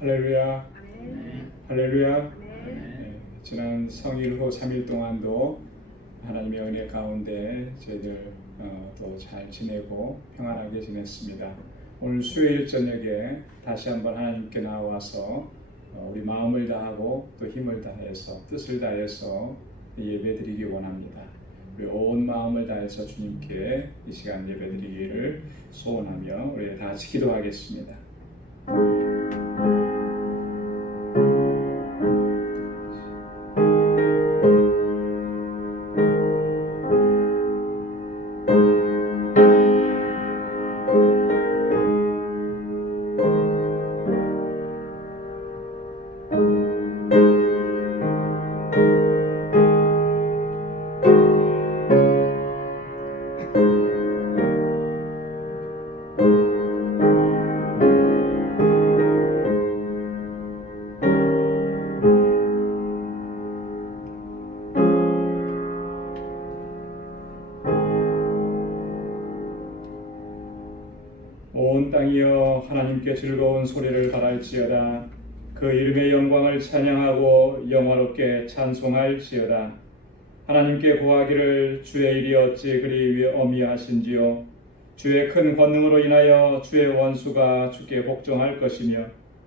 할렐루야. 아멘. 할렐루야. 아멘. 네, 지난 성일 후 3일 동안도 하나님의 은혜 가운데 저희들 또 잘 지내고 평안하게 지냈습니다. 오늘 수요일 저녁에 다시 한번 하나님께 나와서 우리 마음을 다하고 또 힘을 다해서 뜻을 다해서 예배드리기 원합니다. 우리 온 마음을 다해서 주님께 이 시간 예배드리기를 소원하며 우리 다 같이 기도하겠습니다. 온 땅이여 하나님께 즐거운 소리를 발할지어다. 그 이름의 영광을 찬양하고 영화롭게 찬송할지어다. 하나님께 구하기를 주의 일이 어찌 그리 어미하신지요. 주의 큰 권능으로 인하여 주의 원수가 주께 복종할 것이며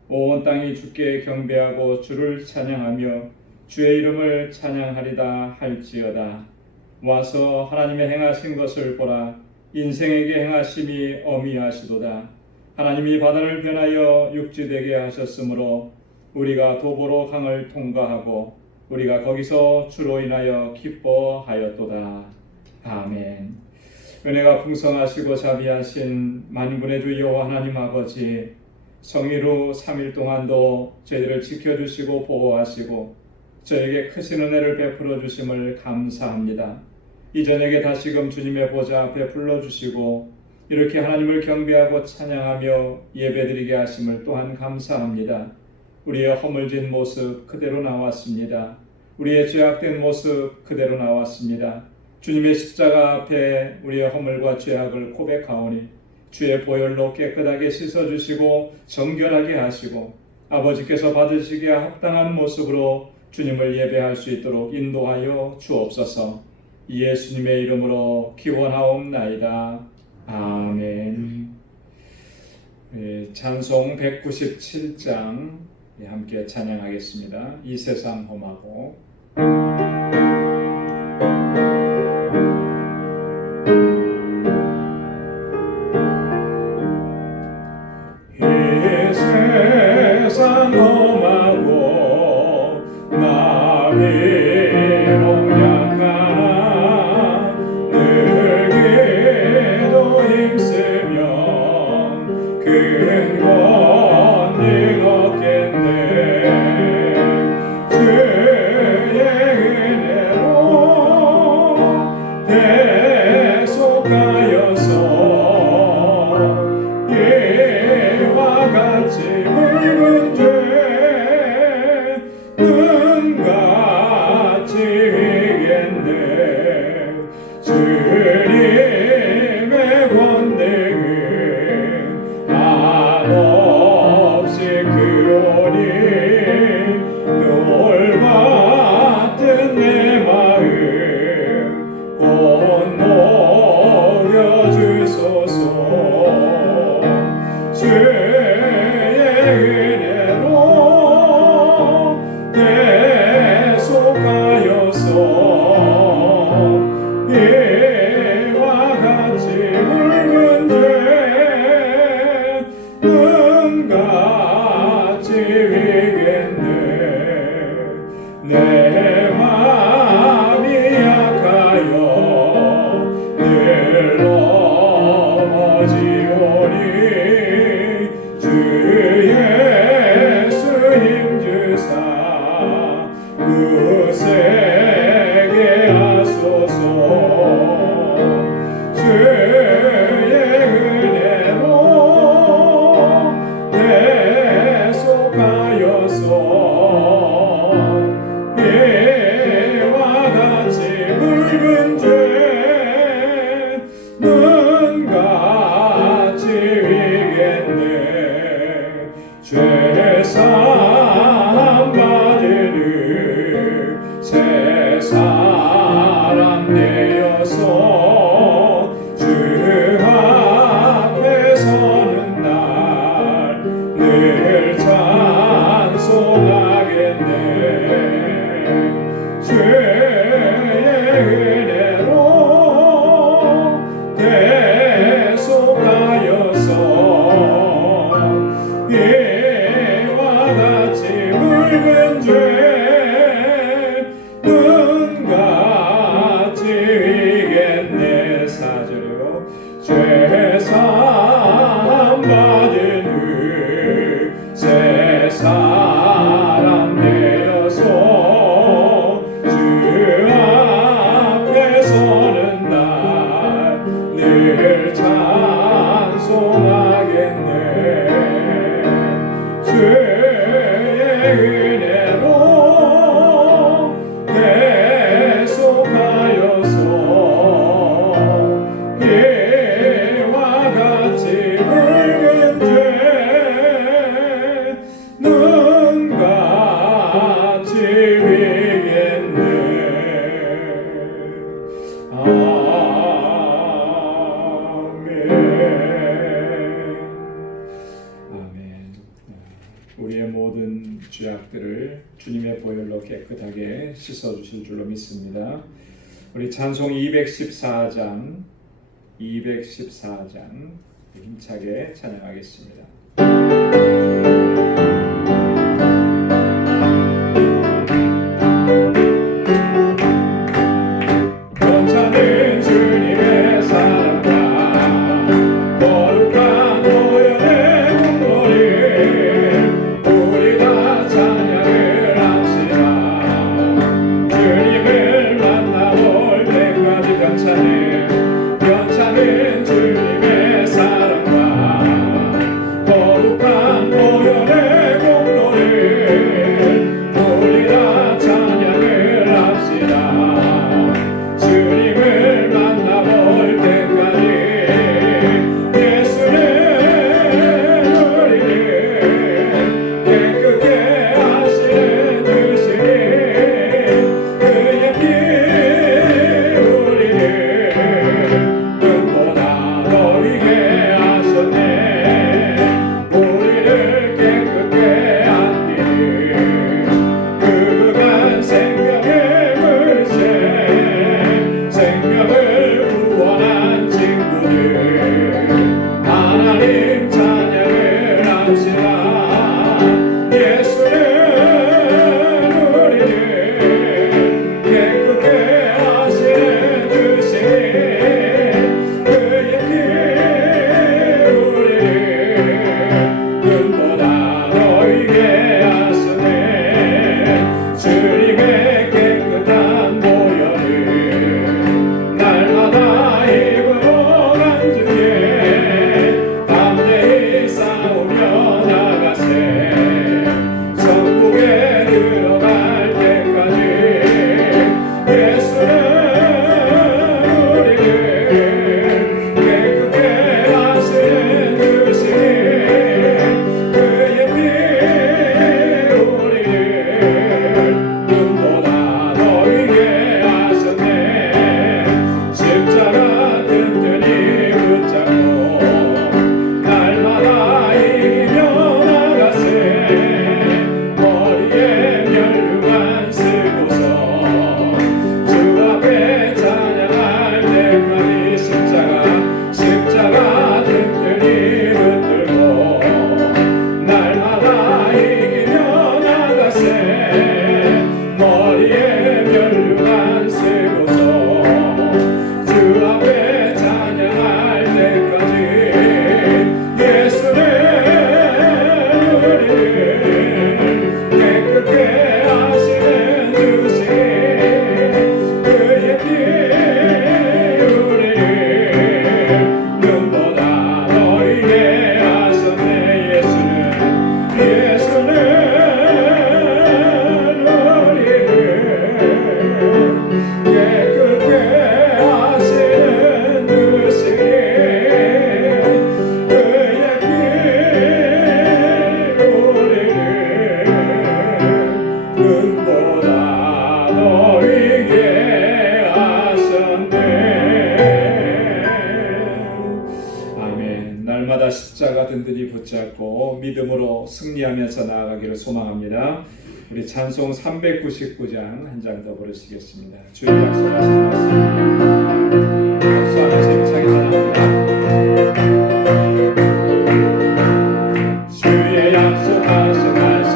온 땅이 주께 경배하고 주를 찬양하며 주의 이름을 찬양하리다 할지어다. 와서 하나님의 행하신 것을 보라. 인생에게 행하심이 어미하시도다. 하나님이 바다를 변하여 육지되게 하셨으므로 우리가 도보로 강을 통과하고 우리가 거기서 주로 인하여 기뻐하였도다. 아멘. 은혜가 풍성하시고 자비하신 만군의 주 여호와 하나님 아버지, 성일 후 3일 동안도 저희들을 지켜주시고 보호하시고 저에게 크신 은혜를 베풀어 주심을 감사합니다. 이 저녁에 다시금 주님의 보좌 앞에 불러주시고 이렇게 하나님을 경배하고 찬양하며 예배드리게 하심을 또한 감사합니다. 우리의 허물진 모습 그대로 나왔습니다. 우리의 죄악된 모습 그대로 나왔습니다. 주님의 십자가 앞에 우리의 허물과 죄악을 고백하오니 주의 보혈로 깨끗하게 씻어주시고 정결하게 하시고 아버지께서 받으시기에 합당한 모습으로 주님을 예배할 수 있도록 인도하여 주옵소서. 예수님의 이름으로 기원하옵나이다. 아멘. 찬송 197장 함께 찬양하겠습니다. 이 세상 험하고 이 세상 험하고 나 비록 약하나 늘기도 힘쓰며 큰 권능 얻겠네. 주의 은혜로 대속하여서 이와 같이 붉은 죄 눈같이 위겠네. 주님의 권능은 한없이 크오니 돌 같은 내 마음 곧 녹여주소서. 주의 은혜로 대속하여서 이와 같이 붉은 죄 눈같이 위겠네. 내 마음이 약하여 늘 넘어지오니 주 예수 힘주사 굳세게 하소서. 주의 은혜로 대속하여서 이와 붉은 죄 눈같이 위겠네. 4절이요. 죄 사함 받은 후 새 사람 되어서 주 앞에 서는 날 늘 찬송하겠네. 주의 은혜로 계속하여서 이와 같이 붉은 죄 눈같이 위겠네. 아멘. 우리의 모든 죄악들을 주님의 보혈로 깨끗하게 씻어주실 줄로 믿습니다. 우리 찬송 214장 힘차게 찬양하겠습니다. 괜찮은 주님의 사랑과 거룩한 보혈의 공로를 우리 다 찬양을 합시다. 주님을 만나볼 때까지 괜찮은 주님의 사랑과 거룩한 보혈의 공로를 우리 다 찬양을 합시다. 주님을 만나볼 때까지 예수는 우리를 깨끗게 하시는 주시니 그의 피 우리를 눈보다 너희게 하셨네. 우리를 깨끗게 안기는 그간 생명의 물새 생명을 구원한 친구들 하나님 찬양을 합시다. 예수는 우리를 깨끗게 하시는 주시니 그의 피 우리를 눈보다 너희게 하셨네. 주님의 깨끗한 보혈을 날마다 입으로 간증해 담대히 싸우며 나가세. 천국에 들어갈 때까지 예수는 우리를 깨끗게 하시는 주시니 그의 피 우리를 눈보다 너희게 하셨네. 십자가 든든히 붙잡고 날마다 이기며 나가세. 머리에 면류관 쓰고서 주 앞에 찬양할 때까지 십자가 든든히 붙들고 날마다 이기며 나가세. 머리에 면류관 쓰고서 주 앞에 찬양할 때까지 예수는 우리를 깨끗게 하시는 주시니 그의 피 우리를 눈보다 너희게 하셨네. 예수는 우리를 깨끗게 하시는 주시니 그의 피 우리를 눈보다 너희게 하셨네. 아멘. 날마다 십자가 든든히 붙잡고 믿음으로 승리하면서 나아가기를 소망합니다. 우리 찬송 399장 한 장 더 부르시겠습니다. 주의 약속하신 말씀 박수하면서 힘차게 찬양합니다. 주의 약속하신 말씀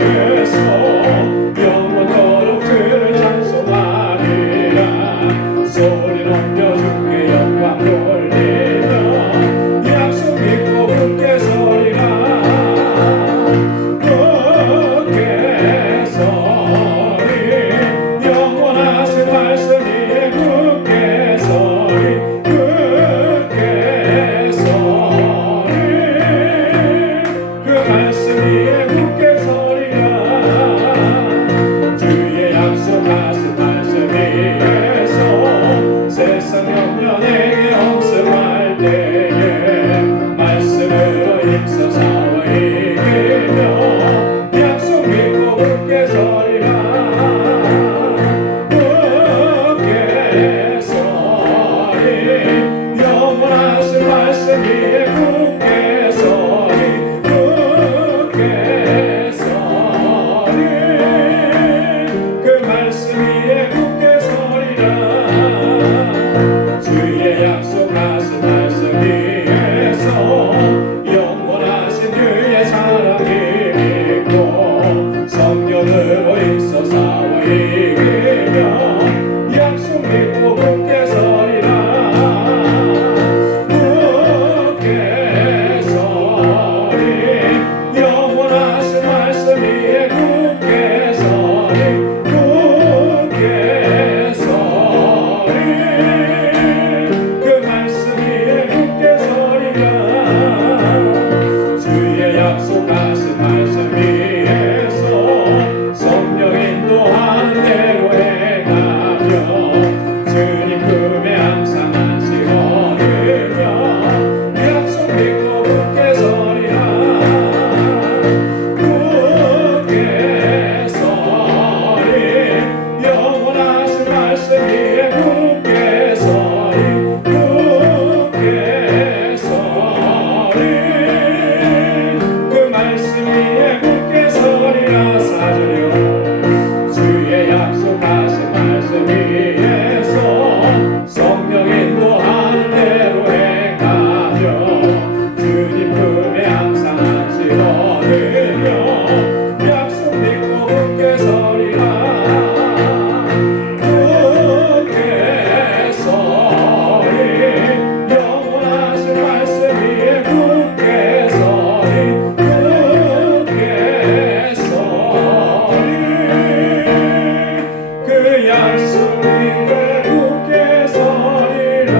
위에서 굳게 서리라 굳게 서리 영원하신 말씀 위에 굳게 서리 굳게 서리 그 말씀 위에 굳게 서리라 주의 약속하신 말씀 위에서 영원하신 그의 사랑이 믿고 성령으로 힘써 싸워 이기며 약속 믿고 굳게 서리라 굳게 서리 영원하신 말씀 위에 굳게 서리 굳게 서리 그 말씀 위에 굳게 서리라 주의 약속하신 말씀 위에서 성령 인도하는 대로 행하며 주님 품에 항상 안식 얻으며 약속 믿고 굳게 서리라 굳게 서리 영원하신 말씀 위에 굳게 서리 굳게 서리 그 말씀 위에 굳게 서리라 사절이요 주의 약속하신 말씀 위에서 성령 인도하는 대로 행하며 주님 품에 항상 안식 얻으며 약속 믿고 굳게 서리라 굳게 서리 영원하신 말씀 위에 굳게 서리 굳게 서리 그 약속 위에 굳게 서리라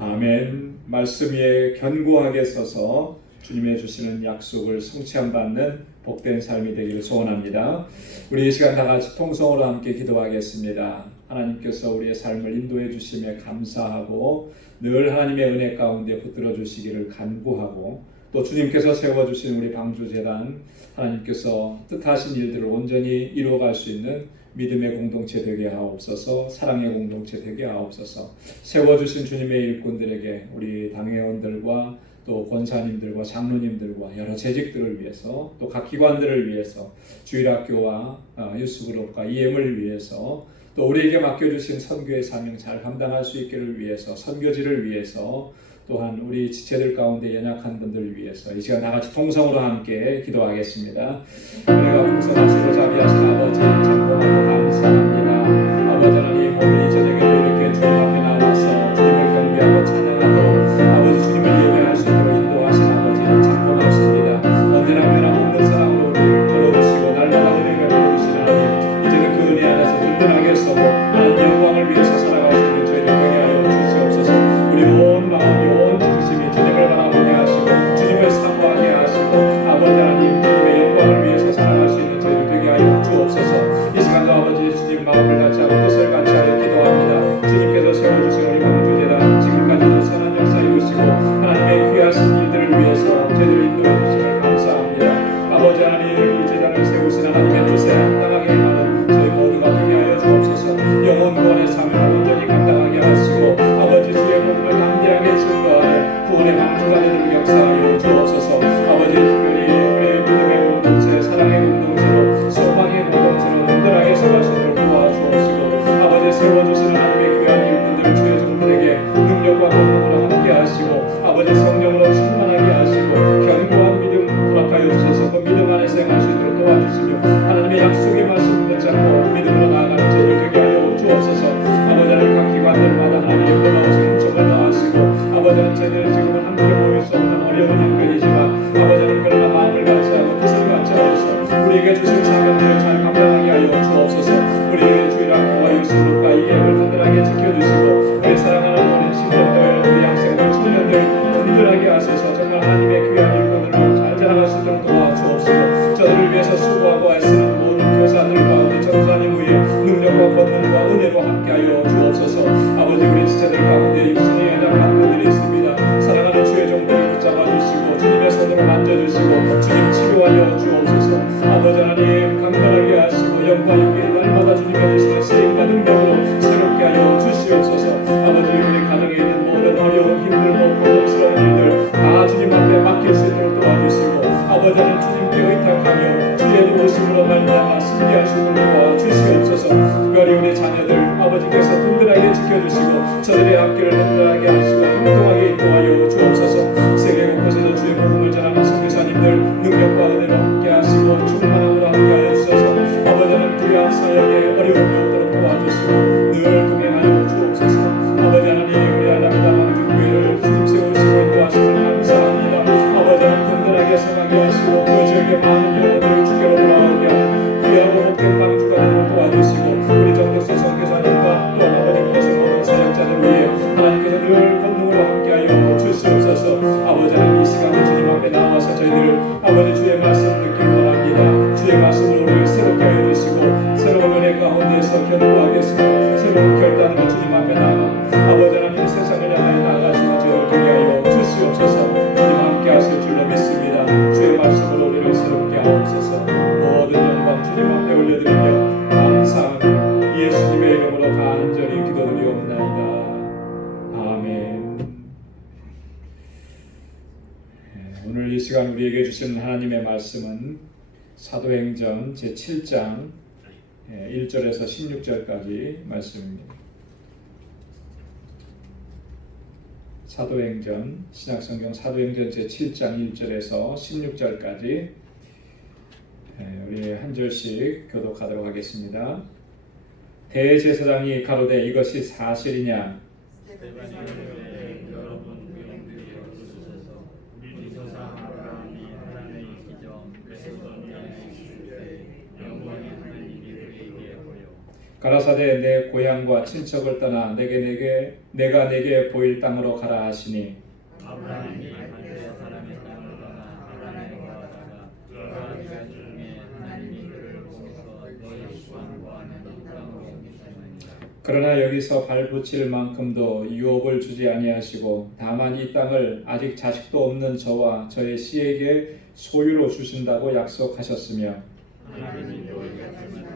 아멘. 말씀 위에 견고하게 서서 주님의 주시는 약속을 성취함 받는 복된 삶이 되기를 소원합니다. 우리 이 시간 다 같이 통성으로 함께 기도하겠습니다. 하나님께서 우리의 삶을 인도해 주심에 감사하고 늘 하나님의 은혜 가운데 붙들어 주시기를 간구하고 또 주님께서 세워주신 우리 방주재단 하나님께서 뜻하신 일들을 온전히 이루어갈 수 있는 믿음의 공동체 되게 하옵소서. 사랑의 공동체 되게 하옵소서. 세워주신 주님의 일꾼들에게 우리 당회원들과 또 권사님들과 장로님들과 여러 재직들을 위해서 또 각 기관들을 위해서 주일학교와 유스그룹과 EM을 위해서 또 우리에게 맡겨주신 선교의 사명 잘 감당할 수 있기를 위해서 선교지를 위해서 또한 우리 지체들 가운데 연약한 분들을 위해서 이 시간 다 같이 통성으로 함께 기도하겠습니다. 우리가 풍성하시고 자비하신 아버지 참고하고 감사합니다. 아버지 하나님 오늘 이 저녁에도 이렇게 주님 앞에 나와서 주님을 경배하고 찬양하고 아버지 주님을 예배할 수 있도록 인도하신 아버지 참 고맙습니다. 언제나 변함없는 사랑으로 우리를 걸어주시고 날마다 은혜가 베풀으시는 하나님 이제는 그 은혜 안에서 든든하게 서고 하나님 영광을 위해서 살아갈 수 있는 저희를 되게 하여 주시옵소서. 우리 온 마음이 온 중심이 주님을 바라보게 하시고 주님을 사모하게 하시고 아버지 하나님 주님의 영광을 위해서 살아갈 수 있는 저희를 되게 하여 주옵소서. 이 시간도 아버지 주님 마음을 같이 하고 뜻을 같이 하여 기도합니다. 주님께서 세워주신 우리 방주재단 지금까지도 선한 역사 이루시고 하나님의 귀하신 일들을 위해서 저희를 인도해 주심을 감사합니다. 아버지 하나님 이 재단을 세우신 하나님의 뜻에 합당하게 행하는 저희 모두가 되게 하여 주옵소서. 영혼 구원의 사명을 온전히 감당하게 하시고 아버지 주의 복음을 담대하게 증거하는 구원의 방주자들을 역사하여 주옵소서. 아버지 특별히 우리의 믿음의 공동체 사랑의 공동체로 소망의 공동체로 든든하게 서갈 수 있도록 도와주옵시고 아버지 세워주시는 하나님의 귀한 일꾼들을 주의 종들에게 능력과 권능으로 함께 하시고 아버지 성령으로 충만하게 하시고 견고한 믿음 허락하여 주셔서 그 믿음 안에서 행할 수 있도록 도와주시며 하나님의 약속의 말씀 붙잡고 믿음으로 나아가는 저희를 되게 하여 주옵소서. 아버지 하나님 각 기관들마다 하나님의 놀라우신 은총을 더하시고 아버지 하나님 저희들 지금은 함께 모일 수 없는 어려운 형편이지만 아버지 하나님 그러나 마음을 같이 하고 뜻을 같이 하셔서 우리에게 주신 사명들을 잘 감당하게 하여 주옵소서. 우리의 주일학교와 유스그룹과 EM을 든든하게 지켜주시고 우리 사랑하는 어린 신령들 우리 학생들 청년들 든든하게 하셔서 정말 하나님의 귀한 일꾼들로 잘 자라갈 수 있도록 도와주옵시고 저들을 위해서 수고하고 애쓰는 모든 교사들 가운데 전사님 위에 능력과 권능과 은혜로 함께하여 주옵소서. 아버지 우리 지체들 가운데 육신이 연약한 분들이 있습니다. 사랑하는 주의 종들을 붙잡아 주시고 주님의 손으로 만져주시고 주님 아버지는 주님께 의탁하며 주의 도우심으로 말미암아 승리하시도록 도와주시옵소서. 특별히 우리 자녀들 아버지께서 든든하게 지켜주시고 저들의 학교를 든든하게 하시고 행동하게 인도하여 주옵소서. 세계 곳곳에서 주의 복음을 전하는 선교사님들 능력과 은혜로 함께 하시고 충만함으로 함께 하여 주셔서 아버지는 귀한 사역에 어려움이 없도록 도와주시고 늘 동행하여 주옵소서. 아버지 하나님, 우리 알라메다 망중교회를 주님 세우시고 인도하시고 감사합니다. 아버지는 든든하게 성하게 하시고 그 지역의 많은 영혼들을 주께로 돌아오게 하고 귀하고 복된 망주가 되도록 도와주시고 우리 정덕수 선교사님과 또 아버지께서 모든 사역자들 위해 하나님께서 늘 권능으로 함께하여 주시옵소서. 아버지 하나님, 이 시간에 주님 앞에 나와서 저희들 아버지 주의 말씀을 듣기를 원합니다. 주의 말씀을 우리를 새롭게 하여 주시고 새로운 은혜 가운데서 견고하겠으며 새로운 결단으로 주님 앞에 나가 아버지 하나님 세상을 향하여 나아가시는 저희를 되게 하여 주시옵소서. 주님 함께 하실 줄로 믿습니다. 주의 말씀으로 우리를 새롭게 하옵소서. 모든 영광 주님 앞에 올려드리며 감사하며 예수님의 이름으로 간절히 기도드리옵나이다. 아멘. 오늘 이 시간 우리에게 주신 하나님의 말씀은 사도행전 제7장 1절에서 16절까지 말씀입니다. 사도행전, 신약성경 사도행전 제7장 1절에서 16절까지 우리 한 절씩 교독하도록 하겠습니다. 대제사장이 가로되 이것이 사실이냐? 가라사대 내 고향과 친척을 떠나 내가 내게 보일 땅으로 가라 하시니 아브라함이 갈대아 사람의 땅을 떠나 하란에 거하다가 그가 중에 하나님이 그를 보내서 너희 수완과 하는 이 땅으로 옮기시니라. 그러나 여기서 발붙일 만큼도 유업을 주지 아니하시고 다만 이 땅을 아직 자식도 없는 저와 저의 씨에게 소유로 주신다고 약속하셨으며 하나님이 너희가 말씀하시되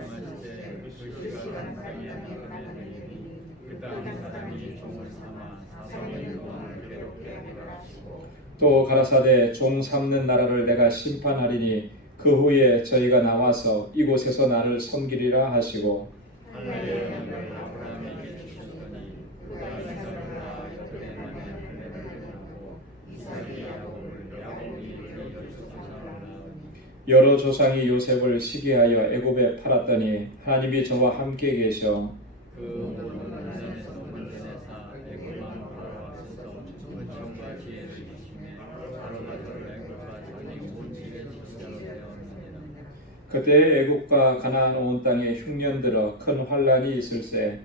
그 시간 땅에 나가리니 그 땅 사람이 종을 삼아 400일 동안 괴롭게 하리라 하시고 또 가라사대 종 삼는 나라를 내가 심판하리니 그 후에 저희가 나와서 이곳에서 나를 섬기리라 하시고 하나님의 영광을 아브라함에게 주셨더니 그가 이삭을 낳아 그의 만에 할례를 하고 이삭이 야곱이 그의 조상을 낳으니 여러 조상이 요셉을 시기하여 애굽에 팔았더니 하나님이 저와 함께 계셔 그 모든 나라에서 문제내사 애굽 왕 바로와 스성 은총과 지혜를 주시매 바로가 저를 애굽과 전에 온 집에 지도자로 되었느니라. 그때 애굽과 가나안 온 땅에 흉년 들어 큰 환란이 있을세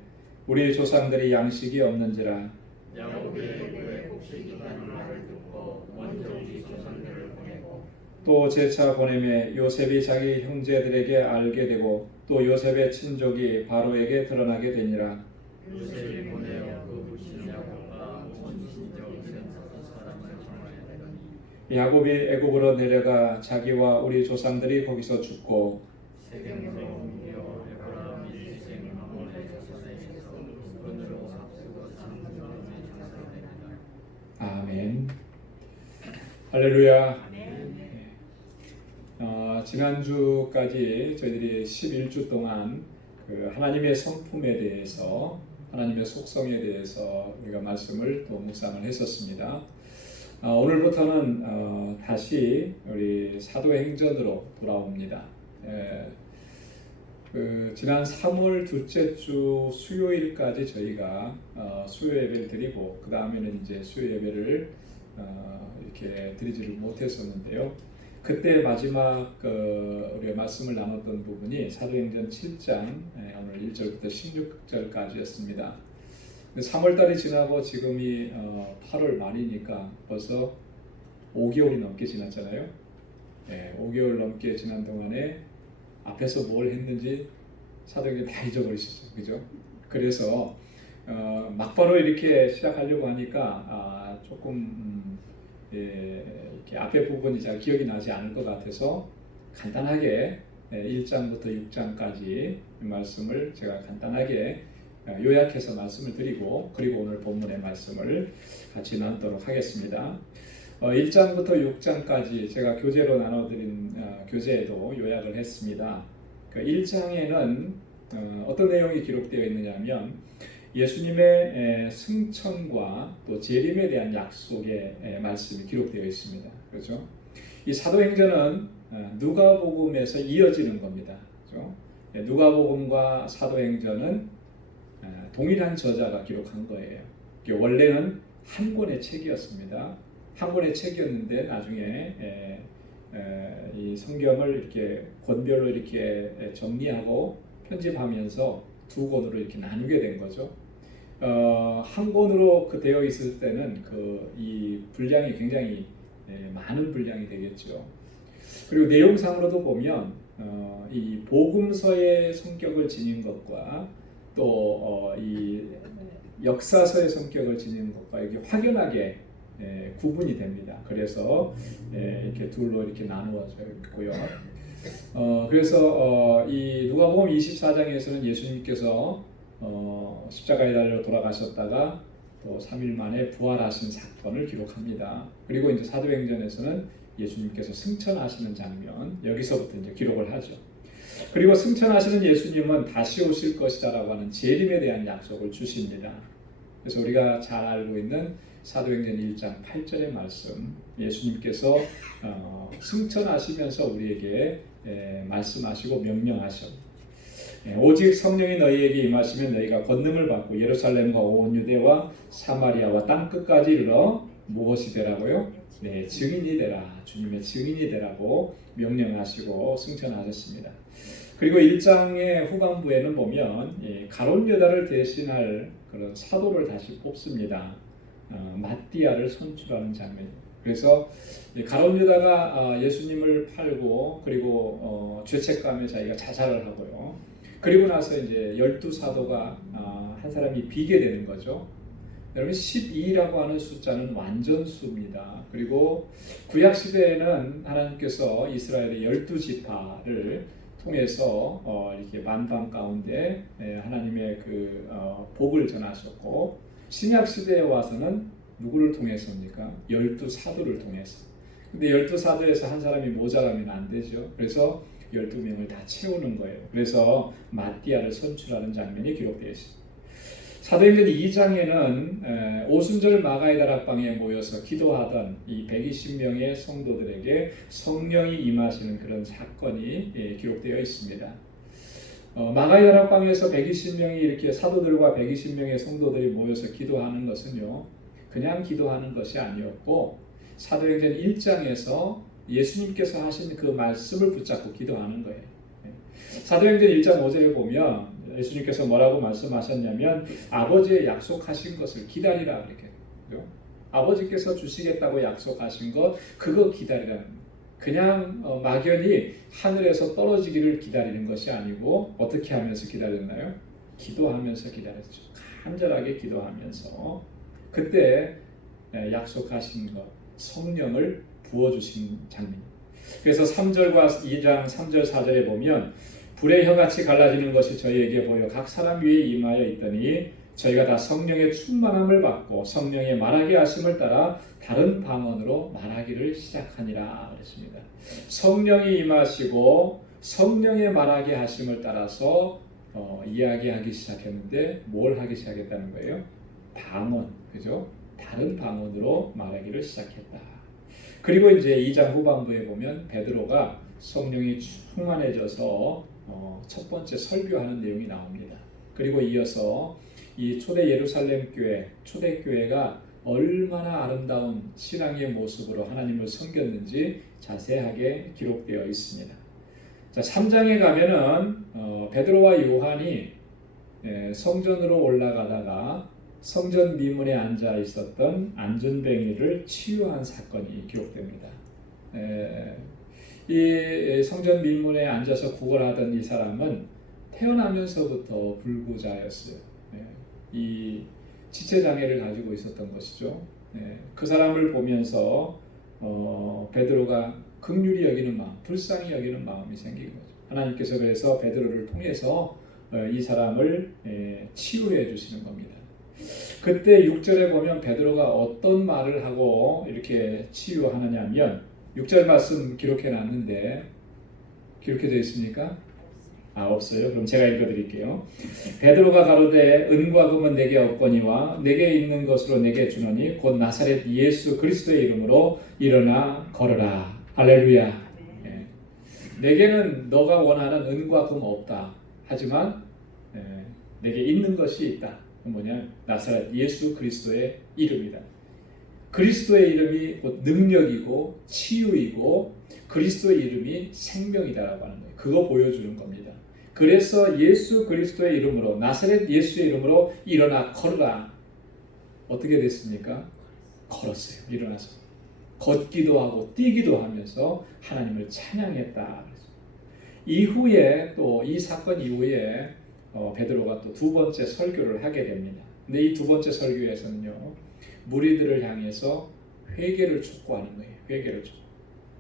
우리 조상들이 양식이 없는지라 야곱이 애굽에 곡식이라는 말을 듣고 먼저 우리 조상들을 보내고 또 제차 보내매 요셉이 자기 형제들에게 알게 되고 또 요셉의 친족이 바로에게 드러나게 되니라. 요셉이 보내어 그 부친 야곱과 온 친족 6,500사람을 청하였더니 야곱이 애굽으로 내려가 자기와 우리 조상들이 거기서 죽고 세겜으로 옮겨 에브라임이 세겜 하몬의 자손에게서 은으로 합쓰고 상주함에 장사되니라. 아멘. 할렐루야. 지난주까지 저희들이 11주 동안 그 하나님의 성품에 대해서 하나님의 속성에 대해서 우리가 말씀을 또 묵상을 했었습니다. 오늘부터는 다시 우리 사도행전으로 돌아옵니다. 지난 3월 둘째 주 수요일까지 저희가 수요 예배를 드리고 그 다음에는 이제 수요 예배를 이렇게 드리지를 못했었는데요. 그때 마지막 우리가 말씀을 나눴던 부분이 사도행전 7장 오늘 1절부터 16절까지였습니다. 3월달이 지나고 지금이 8월 말이니까 벌써 5개월이 넘게 지났잖아요. 5개월 넘게 지난 동안에 앞에서 뭘 했는지 사도행전 다 잊어버리셨죠, 그죠? 그래서 막바로 이렇게 시작하려고 하니까 조금 이렇게 앞에 부분이 잘 기억이 나지 않을 것 같아서 간단하게 1장부터 6장까지 말씀을 제가 간단하게 요약해서 말씀을 드리고 그리고 오늘 본문의 말씀을 같이 나누도록 하겠습니다. 1장부터 6장까지 제가 교재로 나눠드린 교재에도 요약을 했습니다. 그 1장에는 어떤 내용이 기록되어 있느냐면 예수님의 승천과 또 재림에 대한 약속의 말씀이 기록되어 있습니다. 그렇죠? 이 사도행전은 누가복음에서 이어지는 겁니다. 그렇죠? 누가복음과 사도행전은 동일한 저자가 기록한 거예요. 원래는 한 권의 책이었습니다. 한 권의 책이었는데 나중에 이 성경을 이렇게 권별로 이렇게 정리하고 편집하면서 두 권으로 이렇게 나누게 된 거죠. 한 권으로 되어 있을 때는 이 분량이 굉장히 많은 분량이 되겠죠. 그리고 내용상으로도 보면 이 복음서의 성격을 지닌 것과 또 이 역사서의 성격을 지닌 것과 이게 확연하게 구분이 됩니다. 그래서 이렇게 둘로 이렇게 나누어져 있고요. 그래서 이 누가복음 24장에서는 예수님께서 십자가에 달려 돌아가셨다가 또 3일 만에 부활하신 사건을 기록합니다. 그리고 이제 사도행전에서는 예수님께서 승천하시는 장면, 여기서부터 이제 기록을 하죠. 그리고 승천하시는 예수님은 다시 오실 것이다라고 하는 재림에 대한 약속을 주십니다. 그래서 우리가 잘 알고 있는 사도행전 1장 8절의 말씀, 예수님께서 승천하시면서 우리에게 말씀하시고 명령하셔. 오직 성령이 너희에게 임하시면 너희가 권능을 받고 예루살렘과 온 유대와 사마리아와 땅 끝까지 이르러 무엇이 되라고요? 네, 증인이 되라. 주님의 증인이 되라고 명령하시고 승천하셨습니다. 그리고 1장의 후반부에는 보면 가룟 유다를 대신할 그런 사도를 다시 뽑습니다. 마띠아를 선출하는 장면. 그래서 가룟 유다가 예수님을 팔고 그리고 죄책감에 자기가 자살을 하고요. 그리고 나서 이제 12사도가 한 사람이 비게 되는 거죠. 여러분 12라고 하는 숫자는 완전수입니다. 그리고 구약 시대에는 하나님께서 이스라엘의 12지파를 통해서 이렇게 만방 가운데 하나님의 복을 전하셨고, 신약 시대에 와서는 누구를 통해서입니까? 12사도를 통해서. 근데 12사도에서 한 사람이 모자라면 안 되죠. 그래서 12명을 다 채우는 거예요. 그래서 마띠아를 선출하는 장면이 기록되어 있습니다. 사도행전 2장에는 오순절 마가의 다락방에 모여서 기도하던 이 120명의 성도들에게 성령이 임하시는 그런 사건이 기록되어 있습니다. 마가의 다락방에서 120명이 이렇게 사도들과 120명의 성도들이 모여서 기도하는 것은요, 그냥 기도하는 것이 아니었고 사도행전 1장에서 예수님께서 하신 그 말씀을 붙잡고 기도하는 거예요. 사도행전 1장 5절에 보면 예수님께서 뭐라고 말씀하셨냐면 아버지의 약속하신 것을 기다리라 이렇게. 아버지께서 주시겠다고 약속하신 것 그거 기다리라. 그냥 막연히 하늘에서 떨어지기를 기다리는 것이 아니고 어떻게 하면서 기다렸나요? 기도하면서 기다렸죠. 간절하게 기도하면서 그때 약속하신 것 성령을 부어주신 장면. 그래서 3절과 2장 3절 4절에 보면 불의 혀같이 갈라지는 것이 저희에게 보여 각 사람 위에 임하여 있더니 저희가 다 성령의 충만함을 받고 성령의 말하게 하심을 따라 다른 방언으로 말하기를 시작하니라 그랬습니다. 성령이 임하시고 성령의 말하게 하심을 따라서 이야기하기 시작했는데 뭘 하기 시작했다는 거예요? 방언, 그죠? 다른 방언으로 말하기를 시작했다. 그리고 이제 2장 후반부에 보면 베드로가 성령이 충만해져서 첫 번째 설교하는 내용이 나옵니다. 그리고 이어서 이 초대 예루살렘 교회, 초대교회가 얼마나 아름다운 신앙의 모습으로 하나님을 섬겼는지 자세하게 기록되어 있습니다. 자, 3장에 가면은 베드로와 요한이 성전으로 올라가다가 성전 미문에 앉아 있었던 안전뱅이를 치유한 사건이 기록됩니다. 이 성전 민문에 앉아서 구걸하던 이 사람은 태어나면서부터 불구자였어요. 이 지체장애를 가지고 있었던 것이죠. 그 사람을 보면서 베드로가 긍휼히 여기는 마음, 불쌍히 여기는 마음이 생긴 거죠. 하나님께서 그래서 베드로를 통해서 이 사람을 치유해 주시는 겁니다. 그때 6절에 보면 베드로가 어떤 말을 하고 이렇게 치유하느냐면 6절 말씀 기록해 놨는데 기록해져 있습니까? 없어요. 그럼 제가 읽어드릴게요. 베드로가 가로되 은과 금은 내게 없거니와 내게 있는 것으로 내게 주노니 곧 나사렛 예수 그리스도의 이름으로 일어나 걸어라. 할렐루야. 예. 내게는 너가 원하는 은과 금 없다. 하지만 내게 있는 것이 있다. 뭐냐? 나사렛 예수 그리스도의 이름이다. 그리스도의 이름이 곧 능력이고 치유이고 그리스도의 이름이 생명이다라고 하는 거예요. 그거 보여주는 겁니다. 그래서 예수 그리스도의 이름으로 나사렛 예수의 이름으로 일어나 걸어라. 어떻게 됐습니까? 걸었어요. 일어나서 걷기도 하고 뛰기도 하면서 하나님을 찬양했다. 이후에 또 이 사건 이후에 베드로가 또 두 번째 설교를 하게 됩니다. 근데 이 두 번째 설교에서는요, 무리들을 향해서 회개를 촉구하는 거예요. 회개를 촉구.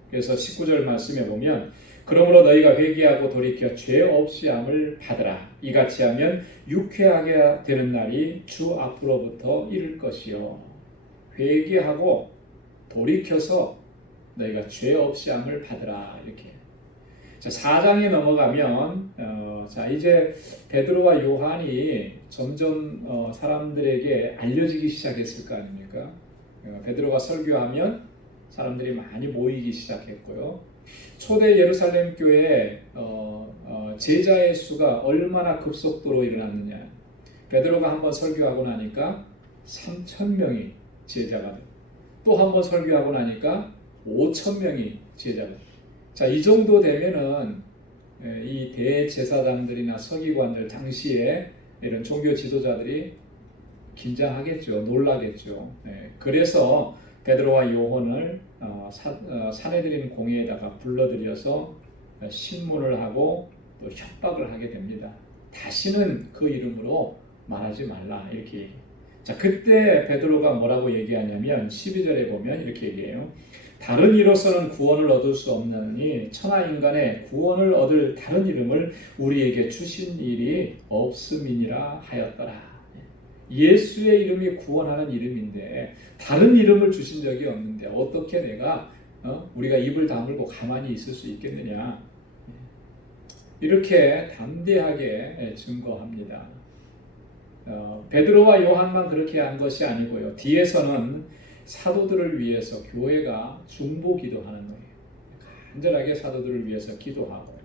그래서 19절 말씀에 보면 그러므로 너희가 회개하고 돌이켜 죄 없이 함을 받으라. 이같이 하면 유쾌하게 되는 날이 주 앞으로부터 이를 것이요. 회개하고 돌이켜서 너희가 죄 없이 함을 받으라. 이렇게. 자, 4장에 넘어가면 자 이제 베드로와 요한이 점점 사람들에게 알려지기 시작했을 거 아닙니까? 베드로가 설교하면 사람들이 많이 모이기 시작했고요. 초대 예루살렘 교회 제자의 수가 얼마나 급속도로 일어났느냐. 베드로가 한번 설교하고 나니까 3,000명이 제자가 되고 또 한번 설교하고 나니까 5,000명이 제자가 되고 자, 이 정도 되면은 이 대제사장들이나 서기관들 당시에 이런 종교 지도자들이 긴장하겠죠. 놀라겠죠. 그래서 베드로와 요한을 사내들인 공회에다가 불러들여서 신문을 하고 또 협박을 하게 됩니다. 다시는 그 이름으로 말하지 말라 이렇게 얘기해요. 자, 그때 베드로가 뭐라고 얘기하냐면 12절에 보면 이렇게 얘기해요. 다른 이로서는 구원을 얻을 수 없느니 천하 인간의 구원을 얻을 다른 이름을 우리에게 주신 일이 없음이니라 하였더라. 예수의 이름이 구원하는 이름인데 다른 이름을 주신 적이 없는데 어떻게 내가 우리가 입을 다물고 가만히 있을 수 있겠느냐. 이렇게 담대하게 증거합니다. 베드로와 요한만 그렇게 한 것이 아니고요. 뒤에서는 사도들을 위해서 교회가 중보 기도하는 거예요. 간절하게 사도들을 위해서 기도하고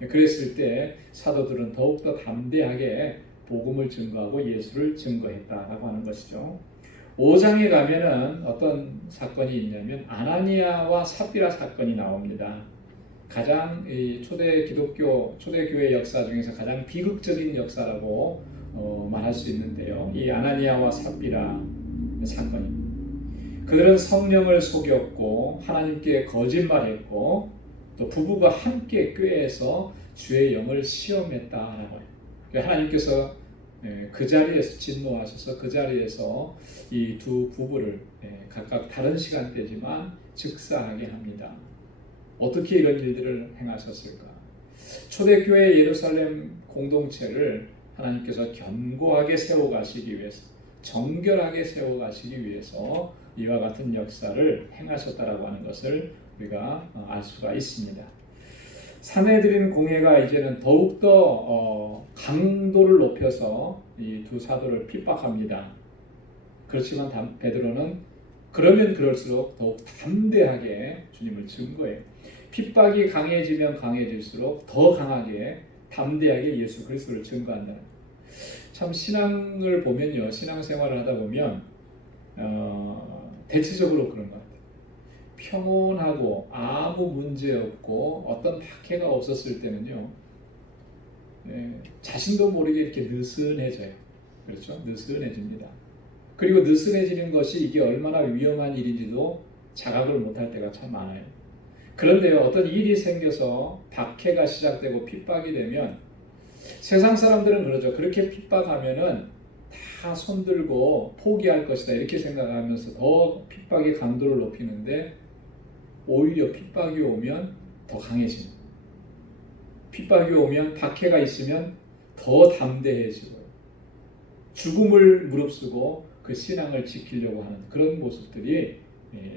그랬을 때 사도들은 더욱더 담대하게 복음을 증거하고 예수를 증거했다라고 하는 것이죠. 5장에 가면은 어떤 사건이 있냐면 아나니아와 삽비라 사건이 나옵니다. 가장 초대 교회 역사 중에서 가장 비극적인 역사라고 말할 수 있는데요. 이 아나니아와 삽비라 사건입니다. 그들은 성령을 속였고 하나님께 거짓말했고 또 부부가 함께 꾀해서 주의 영을 시험했다라고 해요. 하나님께서 그 자리에서 진노하셔서 그 자리에서 이 두 부부를 각각 다른 시간대지만 즉사하게 합니다. 어떻게 이런 일들을 행하셨을까? 초대교회 예루살렘 공동체를 하나님께서 견고하게 세워가시기 위해서 정결하게 세워가시기 위해서 이와 같은 역사를 행하셨다라고 하는 것을 우리가 알 수가 있습니다. 사내들인 공회가 이제는 더욱더 강도를 높여서 이 두 사도를 핍박합니다. 그렇지만 베드로는 그러면 그럴수록 더욱 담대하게 주님을 증거해요. 핍박이 강해지면 강해질수록 더 강하게 담대하게 예수 그리스도를 증거한다. 참 신앙을 보면요, 신앙생활을 하다 보면 대체적으로 그런 것 같아요. 평온하고 아무 문제 없고 어떤 박해가 없었을 때는요, 자신도 모르게 이렇게 느슨해져요. 그렇죠? 느슨해집니다. 그리고 느슨해지는 것이 이게 얼마나 위험한 일인지도 자각을 못할 때가 참 많아요. 그런데요, 어떤 일이 생겨서 박해가 시작되고 핍박이 되면 세상 사람들은 그러죠. 그렇게 핍박하면은 다 손들고 포기할 것이다 이렇게 생각하면서 더 핍박의 강도를 높이는데 오히려 핍박이 오면 더 강해집니다. 핍박이 오면 박해가 있으면 더 담대해지고요. 죽음을 무릅쓰고 그 신앙을 지키려고 하는 그런 모습들이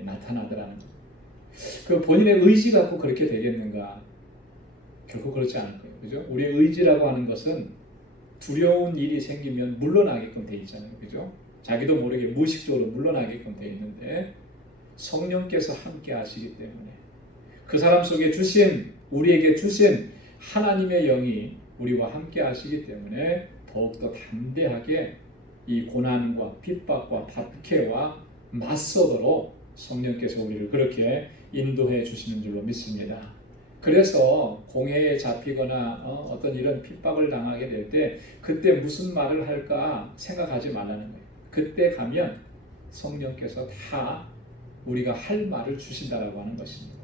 나타나더라는 거예요. 그 본인의 의지 갖고 그렇게 되겠는가? 결코 그렇지 않을 거예요. 그죠? 우리의 의지라고 하는 것은 두려운 일이 생기면 물러나게끔 돼 있잖아요. 그죠? 자기도 모르게 무의식적으로 물러나게끔 돼 있는데 성령께서 함께 하시기 때문에 그 사람 속에 우리에게 주신 하나님의 영이 우리와 함께 하시기 때문에 더욱더 담대하게 이 고난과 핍박과 박해와 맞서도록 성령께서 우리를 그렇게 인도해 주시는 줄로 믿습니다. 그래서 공회에 잡히거나 어떤 이런 핍박을 당하게 될 때 그때 무슨 말을 할까 생각하지 말라는 거예요. 그때 가면 성령께서 다 우리가 할 말을 주신다라고 하는 것입니다.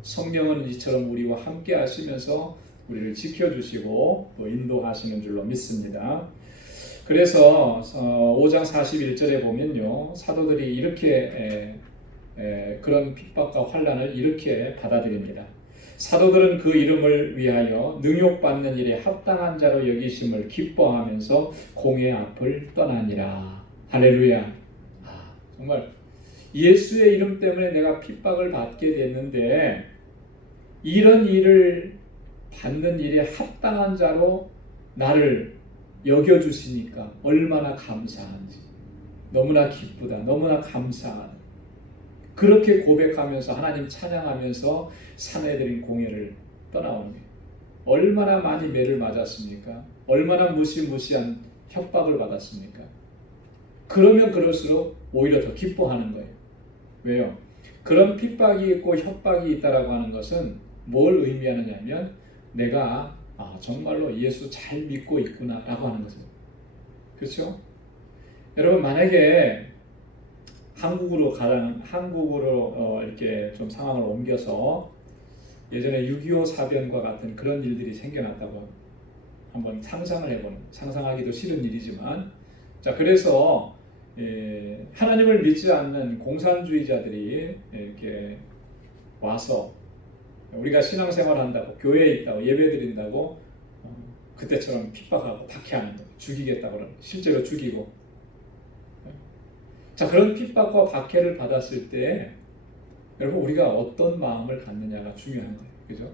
성령은 이처럼 우리와 함께 하시면서 우리를 지켜주시고 또 인도하시는 줄로 믿습니다. 그래서 5장 41절에 보면요, 사도들이 이렇게 그런 핍박과 환난을 이렇게 받아들입니다. 사도들은 그 이름을 위하여 능욕받는 일에 합당한 자로 여기심을 기뻐하면서 공회 앞을 떠나니라. 할렐루야. 정말 예수의 이름 때문에 내가 핍박을 받게 됐는데 이런 일을 받는 일에 합당한 자로 나를 여겨주시니까 얼마나 감사한지, 너무나 기쁘다, 너무나 감사하다. 그렇게 고백하면서 하나님 찬양하면서 사내들인 공회를 떠나오는 거예요. 얼마나 많이 매를 맞았습니까? 얼마나 무시무시한 협박을 받았습니까? 그러면 그럴수록 오히려 더 기뻐하는 거예요. 왜요? 그런 핍박이 있고 협박이 있다라고 하는 것은 뭘 의미하느냐면 내가 정말로 예수 잘 믿고 있구나 라고 하는 거죠. 그렇죠? 여러분 만약에 한국으로 이렇게 좀 상황을 옮겨서 예전에 6.25 사변과 같은 그런 일들이 생겨났다고 한번 상상하기도 싫은 일이지만, 자 그래서 하나님을 믿지 않는 공산주의자들이 이렇게 와서 우리가 신앙생활 한다고 교회에 있다고 예배드린다고 그때처럼 핍박하고 박해하는 거예요. 죽이겠다고 그러는, 실제로 죽이고. 자 그런 핍박과 박해를 받았을 때 여러분 우리가 어떤 마음을 갖느냐가 중요한 거예요. 그죠?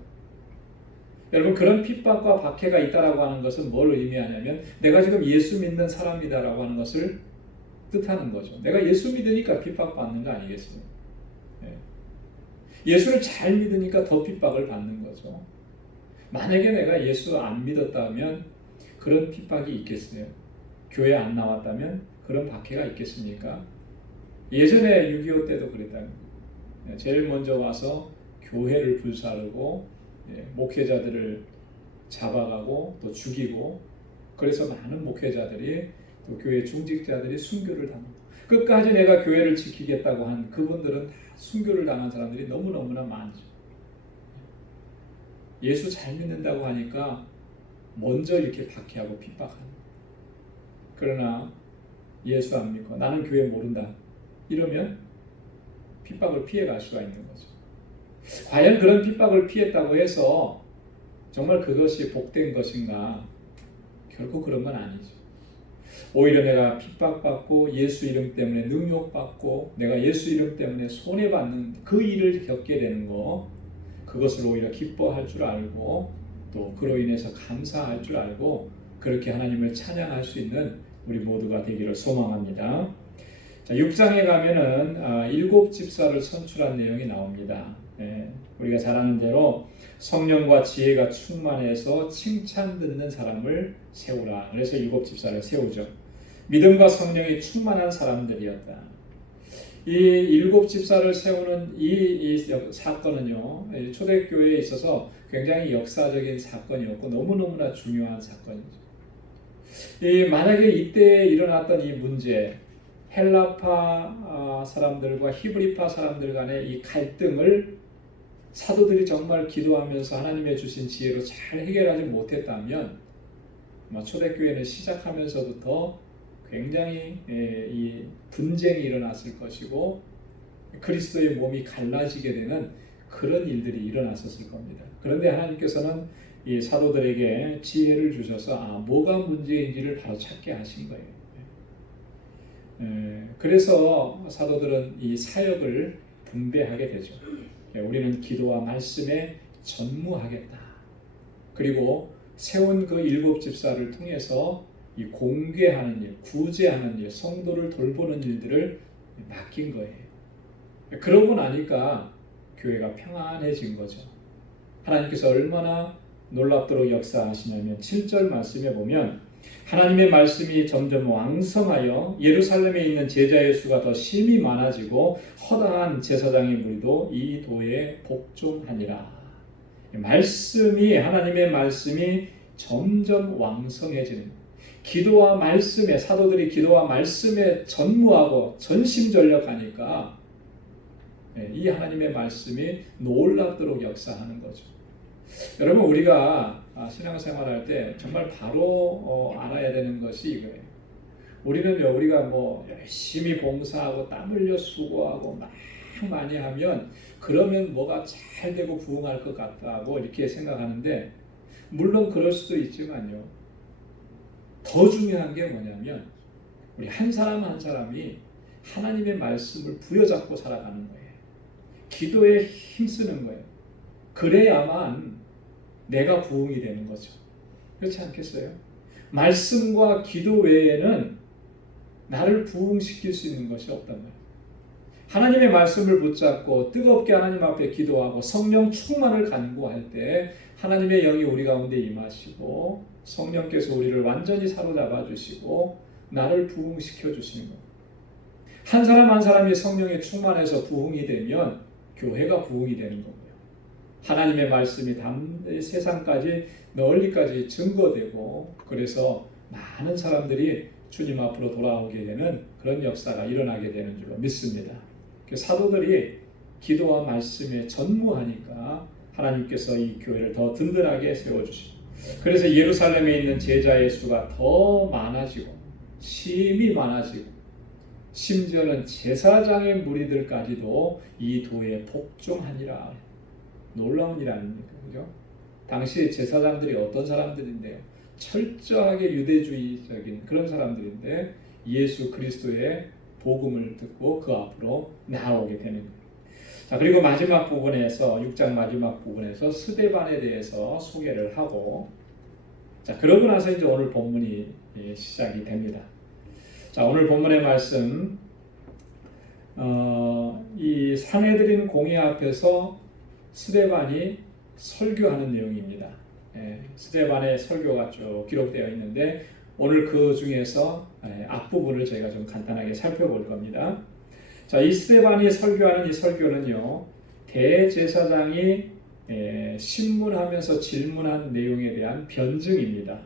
여러분 그런 핍박과 박해가 있다라고 하는 것은 뭘 의미하냐면 내가 지금 예수 믿는 사람이다라고 하는 것을 뜻하는 거죠. 내가 예수 믿으니까 핍박받는 거 아니겠어요? 예수를 잘 믿으니까 더 핍박을 받는 거죠. 만약에 내가 예수 안 믿었다면 그런 핍박이 있겠어요? 교회 안 나왔다면 그런 박해가 있겠습니까? 예전에 6.25 때도 그랬다는 거예요. 제일 먼저 와서 교회를 불사르고 목회자들을 잡아가고 또 죽이고, 그래서 많은 목회자들이 또 교회 중직자들이 순교를 당하고, 끝까지 내가 교회를 지키겠다고 한 그분들은 다 순교를 당한 사람들이 너무너무나 많죠. 예수 잘 믿는다고 하니까 먼저 이렇게 박해하고 핍박하는. 그러나 예수 안 믿고 나는 교회 모른다 이러면 핍박을 피해갈 수가 있는 거죠. 과연 그런 핍박을 피했다고 해서 정말 그것이 복된 것인가? 결코 그런 건 아니죠. 오히려 내가 핍박받고 예수 이름 때문에 능욕받고 내가 예수 이름 때문에 손해받는 그 일을 겪게 되는 거, 그것을 오히려 기뻐할 줄 알고 또 그로 인해서 감사할 줄 알고 그렇게 하나님을 찬양할 수 있는 우리 모두가 되기를 소망합니다. 자, 6장에 가면은 7 집사를 선출한 내용이 나옵니다. 우리가 잘 아는 대로 성령과 지혜가 충만해서 칭찬 듣는 사람을 세우라. 그래서 7 집사를 세우죠. 믿음과 성령이 충만한 사람들이었다. 이 7 집사를 세우는 이 사건은요, 초대교회에 있어서 굉장히 역사적인 사건이었고 너무너무나 중요한 사건이죠. 만약에 이때 일어났던 이 문제, 헬라파 사람들과 히브리파 사람들 간의 이 갈등을 사도들이 정말 기도하면서 하나님의 주신 지혜로 잘 해결하지 못했다면 아마 초대교회는 시작하면서부터 굉장히 이 분쟁이 일어났을 것이고 그리스도의 몸이 갈라지게 되는 그런 일들이 일어났었을 겁니다. 그런데 하나님께서는 이 사도들에게 지혜를 주셔서 뭐가 문제인지를 바로 찾게 하신 거예요. 그래서 사도들은 이 사역을 분배하게 되죠. 우리는 기도와 말씀에 전무하겠다. 그리고 세운 그 7 집사를 통해서 이 공개하는 일, 구제하는 일, 성도를 돌보는 일들을 맡긴 거예요. 그러고 나니까 교회가 평안해진 거죠. 하나님께서 얼마나 놀랍도록 역사하시냐면 7절 말씀에 보면 하나님의 말씀이 점점 왕성하여 예루살렘에 있는 제자의 수가 더 심히 많아지고 허다한 제사장의 무리도 이 도에 복종하니라. 하나님의 말씀이 점점 왕성해지는 거예요. 기도와 말씀에, 사도들이 기도와 말씀에 전무하고 전심전력하니까 이 하나님의 말씀이 놀랍도록 역사하는 거죠. 여러분, 우리가 신앙생활할 때 정말 바로 알아야 되는 것이 이거예요. 우리가 열심히 봉사하고 땀 흘려 수고하고 막 많이 하면 그러면 뭐가 잘 되고 부흥할 것 같다고 이렇게 생각하는데, 물론 그럴 수도 있지만요, 더 중요한 게 뭐냐면 우리 한 사람 한 사람이 하나님의 말씀을 부여잡고 살아가는 거예요. 기도에 힘쓰는 거예요. 그래야만 내가 부흥이 되는 거죠. 그렇지 않겠어요? 말씀과 기도 외에는 나를 부흥시킬 수 있는 것이 없단 말이에요. 하나님의 말씀을 붙잡고 뜨겁게 하나님 앞에 기도하고 성령 충만을 간구할 때 하나님의 영이 우리 가운데 임하시고 성령께서 우리를 완전히 사로잡아 주시고 나를 부흥시켜 주시는 겁니다. 한 사람 한 사람이 성령에 충만해서 부흥이 되면 교회가 부흥이 되는 거고요. 하나님의 말씀이 세상까지 널리까지 증거되고, 그래서 많은 사람들이 주님 앞으로 돌아오게 되는 그런 역사가 일어나게 되는 줄로 믿습니다. 사도들이 기도와 말씀에 전무하니까 하나님께서 이 교회를 더 든든하게 세워주시고, 그래서 예루살렘에 있는 제자의 수가 더 많아지고 심히 많아지고, 심지어는 제사장의 무리들까지도 이 도에 복종하니라. 놀라운 일 아닙니까? 그죠? 당시 제사장들이 어떤 사람들인데요? 철저하게 유대주의적인 그런 사람들인데 예수 그리스도의 복음을 듣고 그 앞으로 나오게 되는 거예요. 자, 그리고 마지막 부분에서 6장 마지막 부분에서 스데반에 대해서 소개를 하고, 자, 그러고 나서 이제 오늘 본문이 시작이 됩니다. 자, 오늘 본문의 말씀, 이 산헤드린 공회 앞에서 스데반이 설교하는 내용입니다. 스데반의 설교가 쭉 기록되어 있는데 오늘 그 중에서 앞부분을 저희가 좀 간단하게 살펴볼 겁니다. 자, 이 스데반이 설교하는 이 설교는요, 대제사장이 신문하면서 질문한 내용에 대한 변증입니다.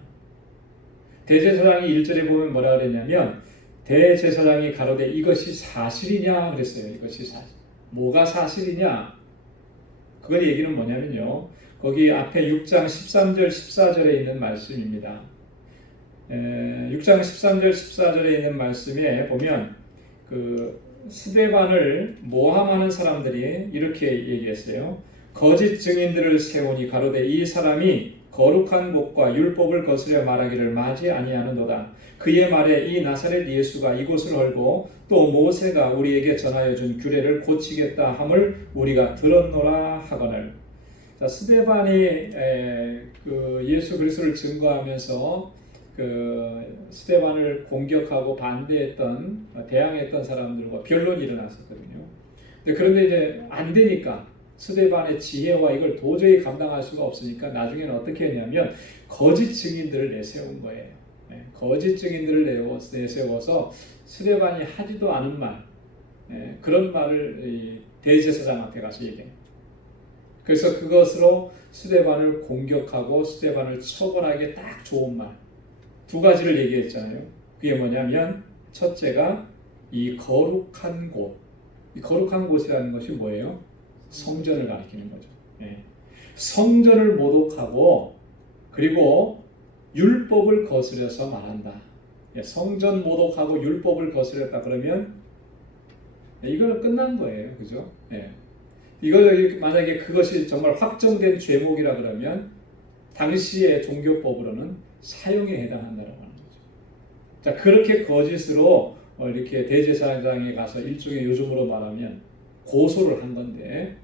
대제사장이 1절에 보면 뭐라 그랬냐면, 대제사장이 가로되 이것이 사실이냐 그랬어요. 이것이 사실. 뭐가 사실이냐? 그걸 얘기는 뭐냐면요, 거기 앞에 6장 13절 14절에 있는 말씀입니다. 6장 13절 14절에 있는 말씀에 보면 그 스데반을 모함하는 사람들이 이렇게 얘기했어요. 거짓 증인들을 세우니 가로되 이 사람이 거룩한 곳과 율법을 거스려 말하기를 마지 아니하는도다. 그의 말에 이 나사렛 예수가 이곳을 헐고 또 모세가 우리에게 전하여 준 규례를 고치겠다 함을 우리가 들었노라 하거늘. 자, 스데반이 그 예수 그리스도를 증거하면서 그 스데반을 공격하고 대항했던 사람들과 변론이 일어났었거든요. 그런데 이제 안 되니까, 스데반의 지혜와 이걸 도저히 감당할 수가 없으니까 나중에는 어떻게 했냐면 거짓 증인들을 내세운 거예요. 거짓 증인들을 내세워서 스데반이 하지도 않은 말, 그런 말을 대제사장한테 가서 얘기해요. 그래서 그것으로 스데반을 공격하고 스데반을 처벌하기에 딱 좋은 말 두 가지를 얘기했잖아요. 그게 뭐냐면, 첫째가 이 거룩한 곳. 이 거룩한 곳이라는 것이 뭐예요? 성전을 가리키는 거죠. 성전을 모독하고 그리고 율법을 거스려서 말한다. 성전 모독하고 율법을 거스렸다 그러면 이거는 끝난 거예요. 그죠? 이걸 만약에 그것이 정말 확정된 죄목이라 그러면 당시의 종교법으로는 사형에 해당한다고 하는 거죠. 자, 그렇게 거짓으로 이렇게 대제사장에 가서 일종의 요즘으로 말하면 고소를 한 건데,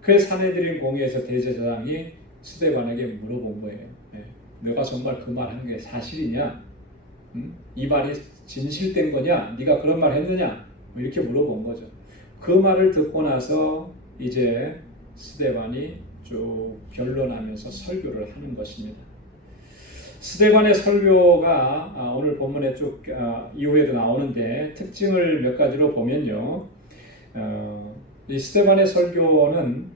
그 사내들인 공회에서 대제사장이 스데반에게 물어본 거예요. 너가 정말 그 말 한 게 사실이냐? 이 말이 진실된 거냐? 네가 그런 말 했느냐? 이렇게 물어본 거죠. 그 말을 듣고 나서 이제 스데반이 쭉 변론하면서 설교를 하는 것입니다. 스데반의 설교가 오늘 본문에 쭉 이후에도 나오는데, 특징을 몇 가지로 보면요, 이 스데반의 설교는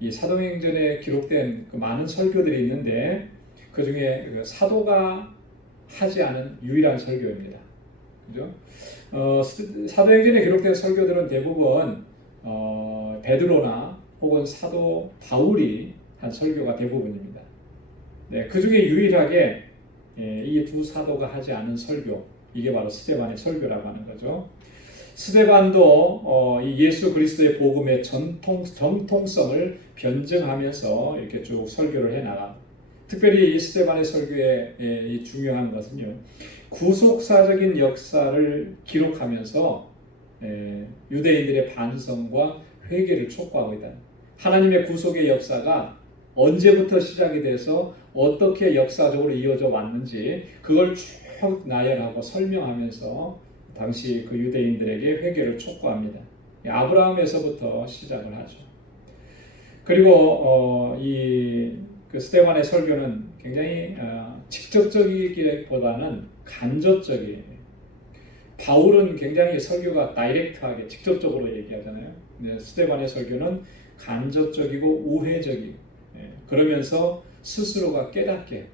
이 사도행전에 기록된 그 많은 설교들이 있는데, 그 중에 사도가 하지 않은 유일한 설교입니다. 그죠? 사도행전에 기록된 설교들은 대부분 베드로나 혹은 사도 바울이 한 설교가 대부분입니다. 네, 그 중에 유일하게 이 두 사도가 하지 않은 설교, 이게 바로 스데반의 설교라고 하는 거죠. 스데반도 이 예수 그리스도의 복음의 정통성을 변증하면서 이렇게 쭉 설교를 해나가. 특별히 이 스데반의 설교의 이 중요한 것은요, 구속사적인 역사를 기록하면서 유대인들의 반성과 회개를 촉구하고 있다. 하나님의 구속의 역사가 언제부터 시작이 돼서 어떻게 역사적으로 이어져 왔는지 그걸 쭉 나열하고 설명하면서 당시 그 유대인들에게 회개를 촉구합니다. 아브라함에서부터 시작을 하죠. 그리고 그 스데반의 설교는 굉장히 직접적이기보다는 간접적이에요. 바울은 굉장히 설교가 다이렉트하게 직접적으로 얘기하잖아요. 근데 스데반의 설교는 간접적이고 우회적이고, 그러면서 스스로가 깨닫게,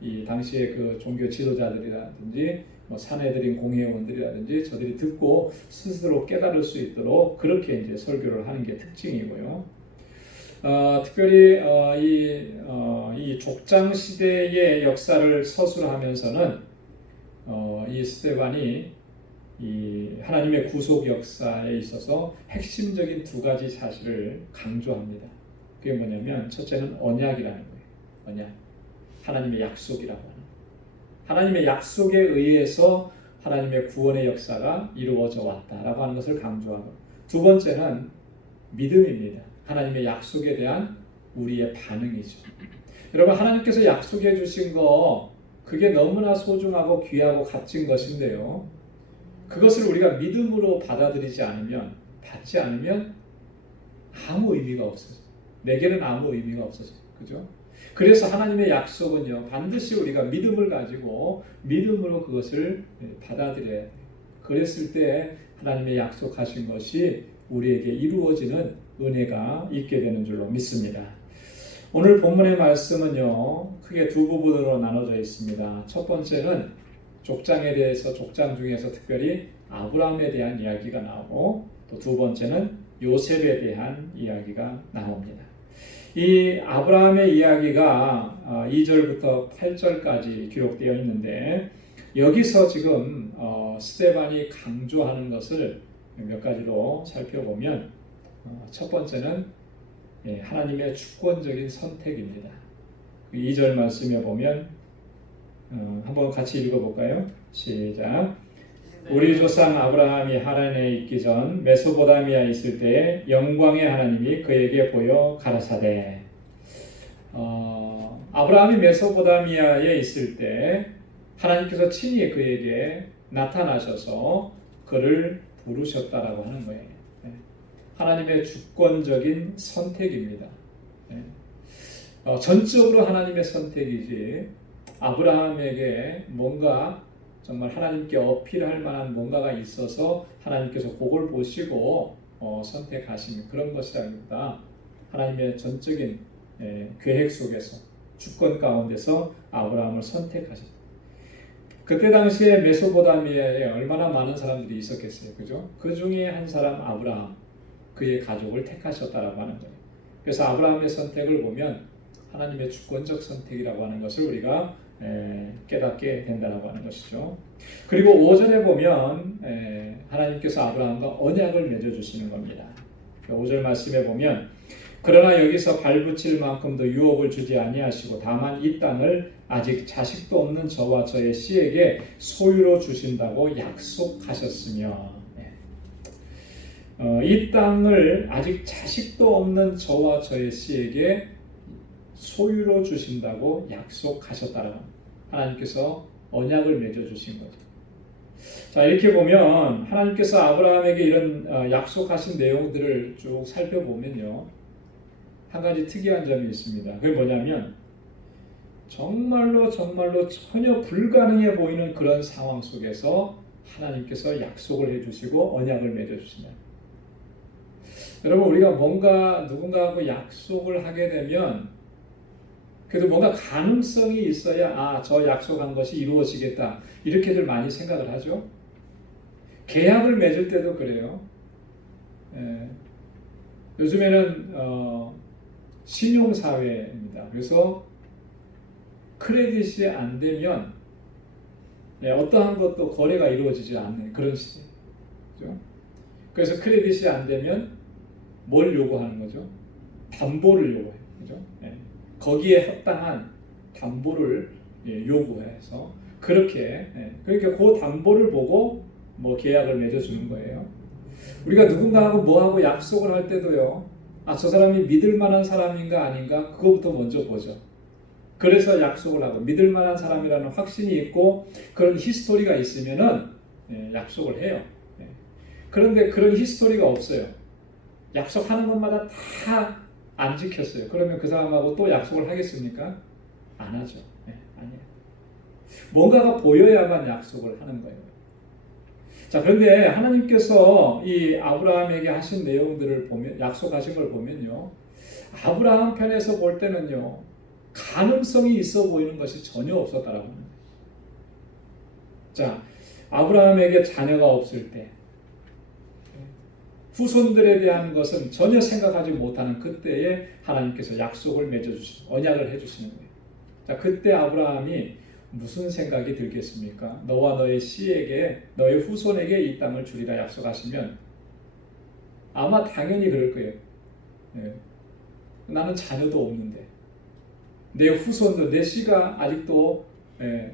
이 당시의 그 종교 지도자들이라든지 사내들인 공회원들이라든지 저들이 듣고 스스로 깨달을 수 있도록 그렇게 이제 설교를 하는 게 특징이고요. 특별히 이 족장 시대의 역사를 서술하면서는 이 스데반이 이 하나님의 구속 역사에 있어서 핵심적인 두 가지 사실을 강조합니다. 그게 뭐냐면, 첫째는 언약이라는 거예요. 언약, 하나님의 약속이라고 하는 거예요. 하나님의 약속에 의해서 하나님의 구원의 역사가 이루어져 왔다라고 하는 것을 강조하고, 두 번째는 믿음입니다. 하나님의 약속에 대한 우리의 반응이죠. 여러분, 하나님께서 약속해 주신 거, 그게 너무나 소중하고 귀하고 값진 것인데요, 그것을 우리가 믿음으로 받아들이지 않으면, 받지 않으면 아무 의미가 없어요. 내게는 아무 의미가 없어요. 그죠? 그래서 하나님의 약속은요, 반드시 우리가 믿음을 가지고 믿음으로 그것을 받아들여야 돼요. 그랬을 때 하나님의 약속하신 것이 우리에게 이루어지는 은혜가 있게 되는 줄로 믿습니다. 오늘 본문의 말씀은요, 크게 두 부분으로 나눠져 있습니다. 첫 번째는 족장에 대해서, 족장 중에서 특별히 아브라함에 대한 이야기가 나오고, 또 두 번째는 요셉에 대한 이야기가 나옵니다. 이 아브라함의 이야기가 2절부터 8절까지 기록되어 있는데, 여기서 지금 스데반이 강조하는 것을 몇 가지로 살펴보면, 첫 번째는 하나님의 주권적인 선택입니다. 2절 말씀에 보면 한번 같이 읽어볼까요? 시작. 우리 조상 아브라함이 하란에 있기 전 메소포타미아에 있을 때 영광의 하나님이 그에게 보여 가라사대. 아브라함이 메소포타미아에 있을 때 하나님께서 친히 그에게 나타나셔서 그를 부르셨다라고 하는 거예요. 하나님의 주권적인 선택입니다. 전적으로 하나님의 선택이지, 아브라함에게 뭔가 정말 하나님께 어필할 만한 뭔가가 있어서 하나님께서 그걸 보시고 선택하신 그런 것이라기보다, 하나님의 전적인 계획 속에서 주권 가운데서 아브라함을 선택하셨다. 그때 당시에 메소포타미아에 얼마나 많은 사람들이 있었겠어요, 그죠? 그 중에 한 사람 아브라함, 그의 가족을 택하셨다라고 하는 거예요. 그래서 아브라함의 선택을 보면 하나님의 주권적 선택이라고 하는 것을 우리가 깨닫게 된다라고 하는 것이죠. 그리고 5절에 보면 하나님께서 아브라함과 언약을 맺어주시는 겁니다. 5절 말씀에 보면, 그러나 여기서 발붙일 만큼도 유업을 주지 아니하시고 다만 이 땅을 아직 자식도 없는 저와 저의 씨에게 소유로 주신다고 약속하셨으며 이 땅을 아직 자식도 없는 저와 저의 씨에게 소유로 주신다고 약속하셨다라고 하나님께서 언약을 맺어주신 거죠. 자, 이렇게 보면 하나님께서 아브라함에게 이런 약속하신 내용들을 쭉 살펴보면요, 한 가지 특이한 점이 있습니다. 그게 뭐냐면 정말로 전혀 불가능해 보이는 그런 상황 속에서 하나님께서 약속을 해주시고 언약을 맺어주시냐. 여러분, 우리가 뭔가 누군가하고 약속을 하게 되면 그래도 뭔가 가능성이 있어야 저 약속한 것이 이루어지겠다 이렇게들 많이 생각을 하죠. 계약을 맺을 때도 그래요. 요즘에는 신용사회입니다. 그래서 크레딧이 안 되면 어떠한 것도 거래가 이루어지지 않는 그런 시대죠. 그래서 크레딧이 안 되면 뭘 요구하는 거죠? 담보를 요구해요. 그죠? 거기에 합당한 담보를 요구해서 그렇게 그러니까 그 담보를 보고 뭐 계약을 맺어주는 거예요. 우리가 누군가하고 뭐하고 약속을 할 때도요, 저 사람이 믿을 만한 사람인가 아닌가 그거부터 먼저 보죠. 그래서 약속을 하고 믿을 만한 사람이라는 확신이 있고 그런 히스토리가 있으면은 약속을 해요. 그런데 그런 히스토리가 없어요. 약속하는 것마다 다 안 지켰어요. 그러면 그 사람하고 또 약속을 하겠습니까? 안 하죠. 아니에요. 뭔가가 보여야만 약속을 하는 거예요. 자, 그런데 하나님께서 이 아브라함에게 하신 내용들을 보면, 약속하신 걸 보면요, 아브라함 편에서 볼 때는요, 가능성이 있어 보이는 것이 전혀 없었다라고 합니다. 자, 아브라함에게 자녀가 없을 때, 후손들에 대한 것은 전혀 생각하지 못하는 그때에 하나님께서 약속을 맺어주시고 언약을 해주시는 거예요. 자, 그때 아브라함이 무슨 생각이 들겠습니까? 너와 너의 씨에게, 너의 후손에게 이 땅을 주리라 약속하시면 아마 당연히 그럴 거예요. 나는 자녀도 없는데, 내 후손도, 내 씨가 아직도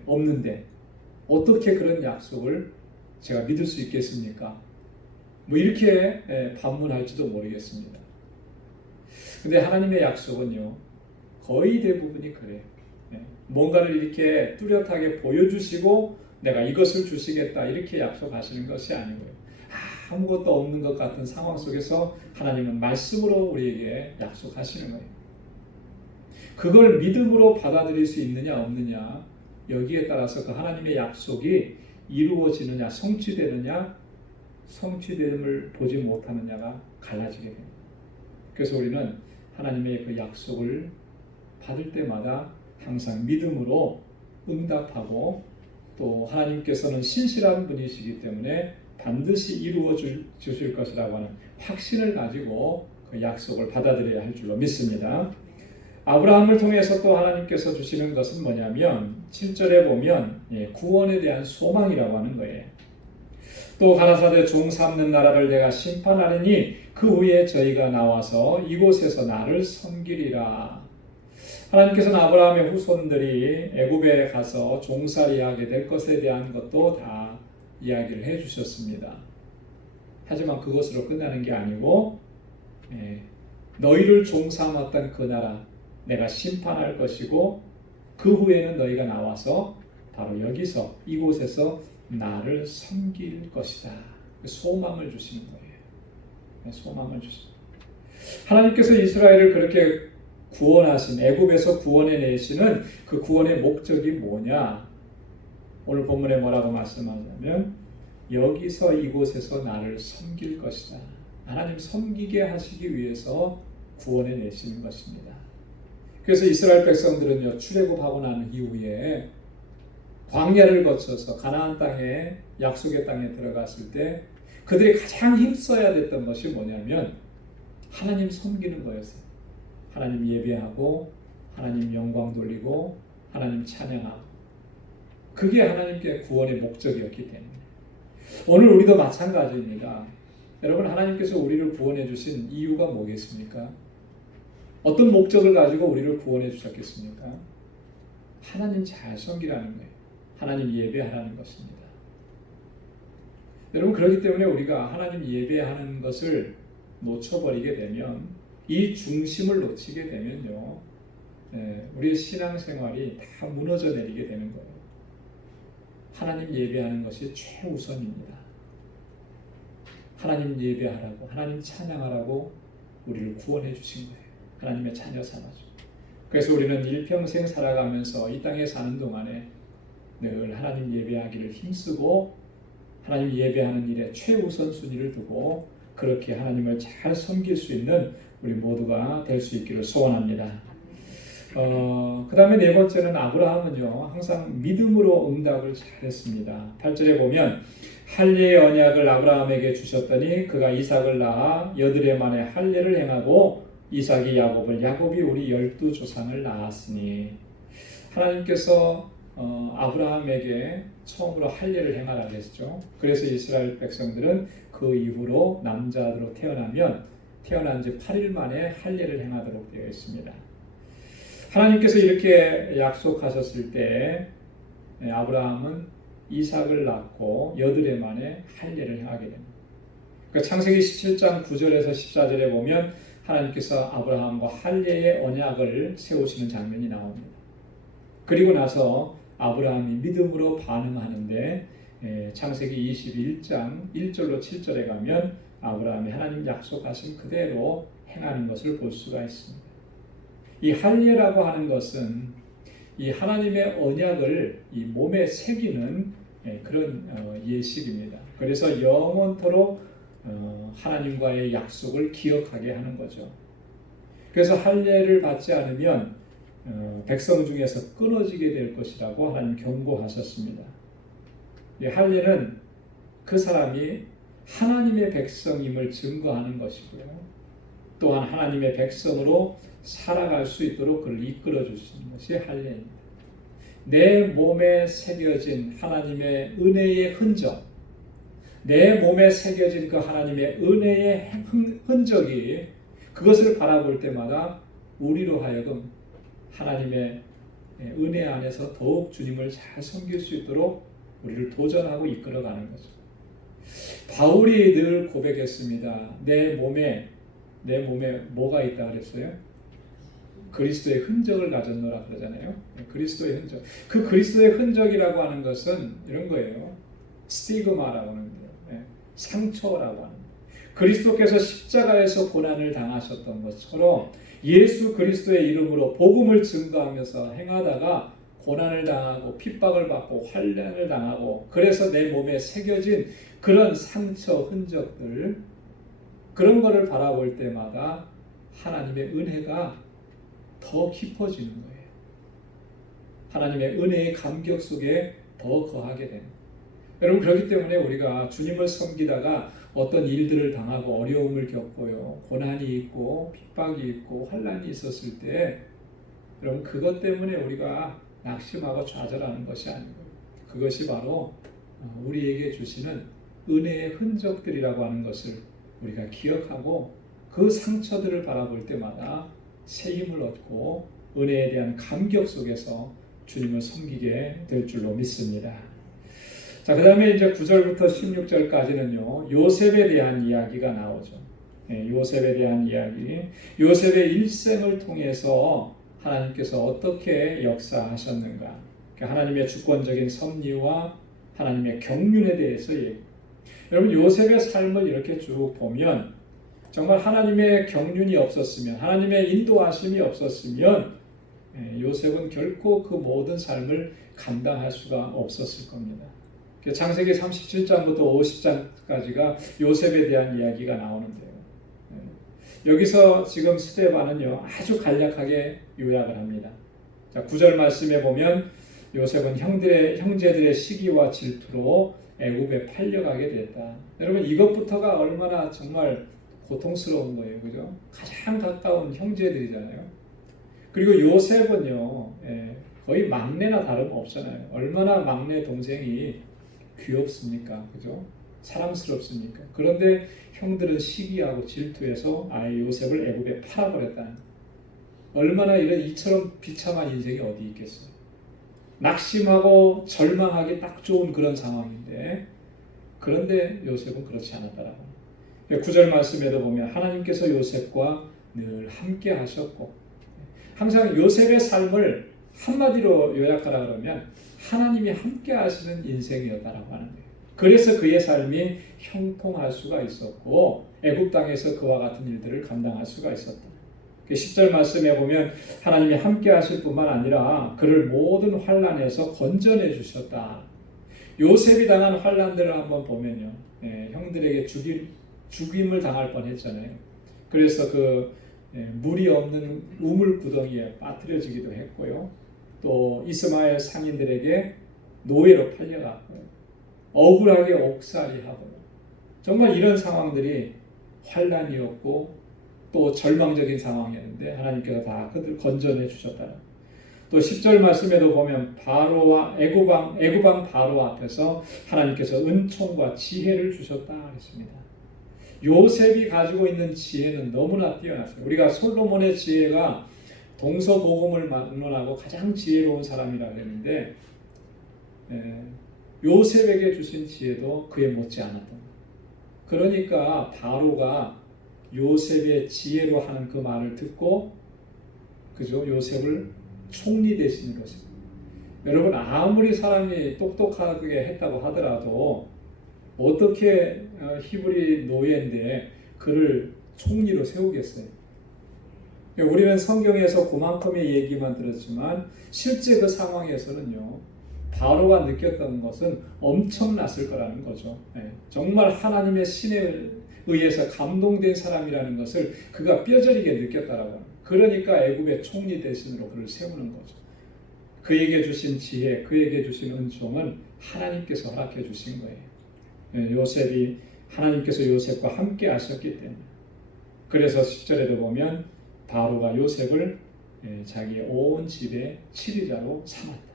없는데 어떻게 그런 약속을 제가 믿을 수 있겠습니까? 뭐 이렇게 반문할지도 모르겠습니다. 근데 하나님의 약속은요, 거의 대부분이 그래요. 뭔가를 이렇게 뚜렷하게 보여주시고 내가 이것을 주시겠다 이렇게 약속하시는 것이 아니고요, 아무것도 없는 것 같은 상황 속에서 하나님은 말씀으로 우리에게 약속하시는 거예요. 그걸 믿음으로 받아들일 수 있느냐 없느냐, 여기에 따라서 그 하나님의 약속이 이루어지느냐 성취되느냐 성취됨을 보지 못하느냐가 갈라지게 됩니다. 그래서 우리는 하나님의 그 약속을 받을 때마다 항상 믿음으로 응답하고, 또 하나님께서는 신실한 분이시기 때문에 반드시 이루어 주실 것이라고 하는 확신을 가지고 그 약속을 받아들여야 할 줄로 믿습니다. 아브라함을 통해서 또 하나님께서 주시는 것은 뭐냐면 7절에 보면 구원에 대한 소망이라고 하는 거예요. 또 가라사대 종 삼는 나라를 내가 심판하리니 그 후에 저희가 나와서 이곳에서 나를 섬기리라. 하나님께서는 아브라함의 후손들이 애굽에 가서 종살이하게 될 것에 대한 것도 다 이야기를 해주셨습니다. 하지만 그것으로 끝나는 게 아니고 너희를 종 삼았던 그 나라 내가 심판할 것이고 그 후에는 너희가 나와서 바로 여기서 이곳에서 나를 섬길 것이다. 소망을 주시는 거예요. 소망을 주시는 거예요. 하나님께서 이스라엘을 그렇게 구원하신, 애굽에서 구원해 내시는 그 구원의 목적이 뭐냐? 오늘 본문에 뭐라고 말씀하냐면 여기서 이곳에서 나를 섬길 것이다. 하나님 섬기게 하시기 위해서 구원해 내시는 것입니다. 그래서 이스라엘 백성들은요, 출애굽하고 난 이후에 광야를 거쳐서 가나안 땅에, 약속의 땅에 들어갔을 때 그들이 가장 힘써야 됐던 것이 뭐냐면 하나님 섬기는 거였어요. 하나님 예배하고 하나님 영광 돌리고 하나님 찬양하고, 그게 하나님께 구원의 목적이었기 때문에 오늘 우리도 마찬가지입니다. 여러분, 하나님께서 우리를 구원해 주신 이유가 뭐겠습니까? 어떤 목적을 가지고 우리를 구원해 주셨겠습니까? 하나님 잘 섬기라는 거예요. 하나님 예배하라는 것입니다. 여러분, 그렇기 때문에 우리가 하나님 예배하는 것을 놓쳐버리게 되면, 이 중심을 놓치게 되면요, 우리의 신앙생활이 다 무너져 내리게 되는 거예요. 하나님 예배하는 것이 최우선입니다. 하나님 예배하라고, 하나님 찬양하라고 우리를 구원해 주신 거예요. 하나님의 자녀 삼아서. 그래서 우리는 일평생 살아가면서 이 땅에 사는 동안에 늘 하나님 예배하기를 힘쓰고 하나님 예배하는 일에 최우선 순위를 두고 그렇게 하나님을 잘 섬길 수 있는 우리 모두가 될 수 있기를 소원합니다. 그 다음에 네 번째는 아브라함은요, 항상 믿음으로 응답을 잘했습니다. 8절에 보면 할례의 언약을 아브라함에게 주셨더니 그가 이삭을 낳아 여드레 만에 할례를 행하고 이삭이 야곱을, 야곱이 우리 12조상을 낳았으니, 하나님께서 아브라함에게 처음으로 할례를 행하라고 했죠. 그래서 이스라엘 백성들은 그 이후로 남자로 태어난 지 8일 만에 할례를 행하도록 되어 있습니다. 하나님께서 이렇게 약속하셨을 때 아브라함은 이삭을 낳고 여드레 만에 할례를 행하게 됩니다. 그러니까 창세기 17장 9절에서 14절에 보면 하나님께서 아브라함과 할례의 언약을 세우시는 장면이 나옵니다. 그리고 나서 아브라함이 믿음으로 반응하는데 창세기 21장 1절로 7절에 가면 아브라함이 하나님 약속하신 그대로 행하는 것을 볼 수가 있습니다. 이 할례라고 하는 것은 이 하나님의 언약을 이 몸에 새기는 그런 예식입니다. 그래서 영원토록 하나님과의 약속을 기억하게 하는 거죠. 그래서 할례를 받지 않으면 백성 중에서 끊어지게 될 것이라고 하나님 경고하셨습니다. 이 할례는 그 사람이 하나님의 백성임을 증거하는 것이고요. 또한 하나님의 백성으로 살아갈 수 있도록 그를 이끌어 주시는 것이 할례입니다. 내 몸에 새겨진 하나님의 은혜의 흔적, 내 몸에 새겨진 그 하나님의 은혜의 흔적이 그것을 바라볼 때마다 우리로 하여금 하나님의 은혜 안에서 더욱 주님을 잘 섬길 수 있도록 우리를 도전하고 이끌어가는 거죠. 바울이 늘 고백했습니다. 내 몸에 뭐가 있다 그랬어요? 그리스도의 흔적을 가졌노라 그러잖아요. 그리스도의 흔적. 그 그리스도의 흔적이라고 하는 것은 이런 거예요. 스티그마라고 하는 거예요. 상처라고 하는 거예요. 그리스도께서 십자가에서 고난을 당하셨던 것처럼 예수 그리스도의 이름으로 복음을 증거하면서 행하다가 고난을 당하고 핍박을 받고 환난을 당하고, 그래서 내 몸에 새겨진 그런 상처 흔적들, 그런 거를 바라볼 때마다 하나님의 은혜가 더 깊어지는 거예요. 하나님의 은혜의 감격 속에 더 거하게 됩니다. 여러분, 그렇기 때문에 우리가 주님을 섬기다가 어떤 일들을 당하고 어려움을 겪고요, 고난이 있고 핍박이 있고 환난이 있었을 때, 여러분, 그것 때문에 우리가 낙심하고 좌절하는 것이 아니고, 그것이 바로 우리에게 주시는 은혜의 흔적들이라고 하는 것을 우리가 기억하고 그 상처들을 바라볼 때마다 새 힘을 얻고 은혜에 대한 감격 속에서 주님을 섬기게 될 줄로 믿습니다. 자, 그 다음에 이제 9절부터 16절까지는요, 요셉에 대한 이야기가 나오죠. 요셉에 대한 이야기. 요셉의 일생을 통해서 하나님께서 어떻게 역사하셨는가. 하나님의 주권적인 섭리와 하나님의 경륜에 대해서 얘기해요. 여러분, 요셉의 삶을 이렇게 쭉 보면 정말 하나님의 경륜이 없었으면, 하나님의 인도하심이 없었으면 요셉은 결코 그 모든 삶을 감당할 수가 없었을 겁니다. 창세기 37장부터 50장까지가 요셉에 대한 이야기가 나오는데요. 여기서 지금 스데반은요, 아주 간략하게 요약을 합니다. 자, 9절 말씀에 보면 요셉은 형제들의 시기와 질투로 애굽에 팔려가게 됐다. 여러분, 이것부터가 얼마나 정말 고통스러운 거예요. 그죠? 가장 가까운 형제들이잖아요. 그리고 요셉은요, 거의 막내나 다름없잖아요. 얼마나 막내 동생이 귀엽습니까? 그죠? 사랑스럽습니까? 그런데 형들은 시기하고 질투해서 아예 요셉을 애굽에 팔아버렸다. 얼마나 이처럼 비참한 인생이 어디 있겠어요. 낙심하고 절망하기 딱 좋은 그런 상황인데, 그런데 요셉은 그렇지 않았다라고. 9절 말씀에도 보면 하나님께서 요셉과 늘 함께 하셨고, 항상 요셉의 삶을 한마디로 요약하라 그러면 하나님이 함께 하시는 인생이었다라고 하는 거예요. 그래서 그의 삶이 형통할 수가 있었고 애굽 땅에서 그와 같은 일들을 감당할 수가 있었다. 10절 말씀에 보면 하나님이 함께 하실 뿐만 아니라 그를 모든 환난에서 건져내 주셨다. 요셉이 당한 환난들을 한번 보면요, 형들에게 죽임을 당할 뻔했잖아요. 그래서 물이 없는 우물 구덩이에 빠뜨려지기도 했고요. 또 이스마엘 상인들에게 노예로 팔려갔고요. 억울하게 옥살이하고요. 정말 이런 상황들이 환난이었고 또 절망적인 상황이었는데 하나님께서 다 그들 건져내 주셨다. 또 10절 말씀에도 보면 바로와 애굽왕 바로 앞에서 하나님께서 은총과 지혜를 주셨다 했습니다. 요셉이 가지고 있는 지혜는 너무나 뛰어났어요. 우리가 솔로몬의 지혜가 동서고금을 막론하고 가장 지혜로운 사람이라고 했는데 요셉에게 주신 지혜도 그에 못지 않았던 거예요. 그러니까 바로가 요셉의 지혜로 하는 그 말을 듣고 요셉을 총리 대신으로 했습니다. 여러분, 아무리 사람이 똑똑하게 했다고 하더라도 어떻게 히브리 노예인데 그를 총리로 세우겠어요? 우리는 성경에서 그만큼의 얘기만 들었지만 실제 그 상황에서는요, 바로가 느꼈던 것은 엄청났을 거라는 거죠. 정말 하나님의 신에 의해서 감동된 사람이라는 것을 그가 뼈저리게 느꼈다라고 합니다. 그러니까 애굽의 총리 대신으로 그를 세우는 거죠. 그에게 주신 지혜, 그에게 주신 은총은 하나님께서 허락해 주신 거예요. 요셉이 하나님께서 요셉과 함께 하셨기 때문에. 그래서 10절에도 보면 바로가 요셉을 자기의 온 집의 치리자로 삼았다.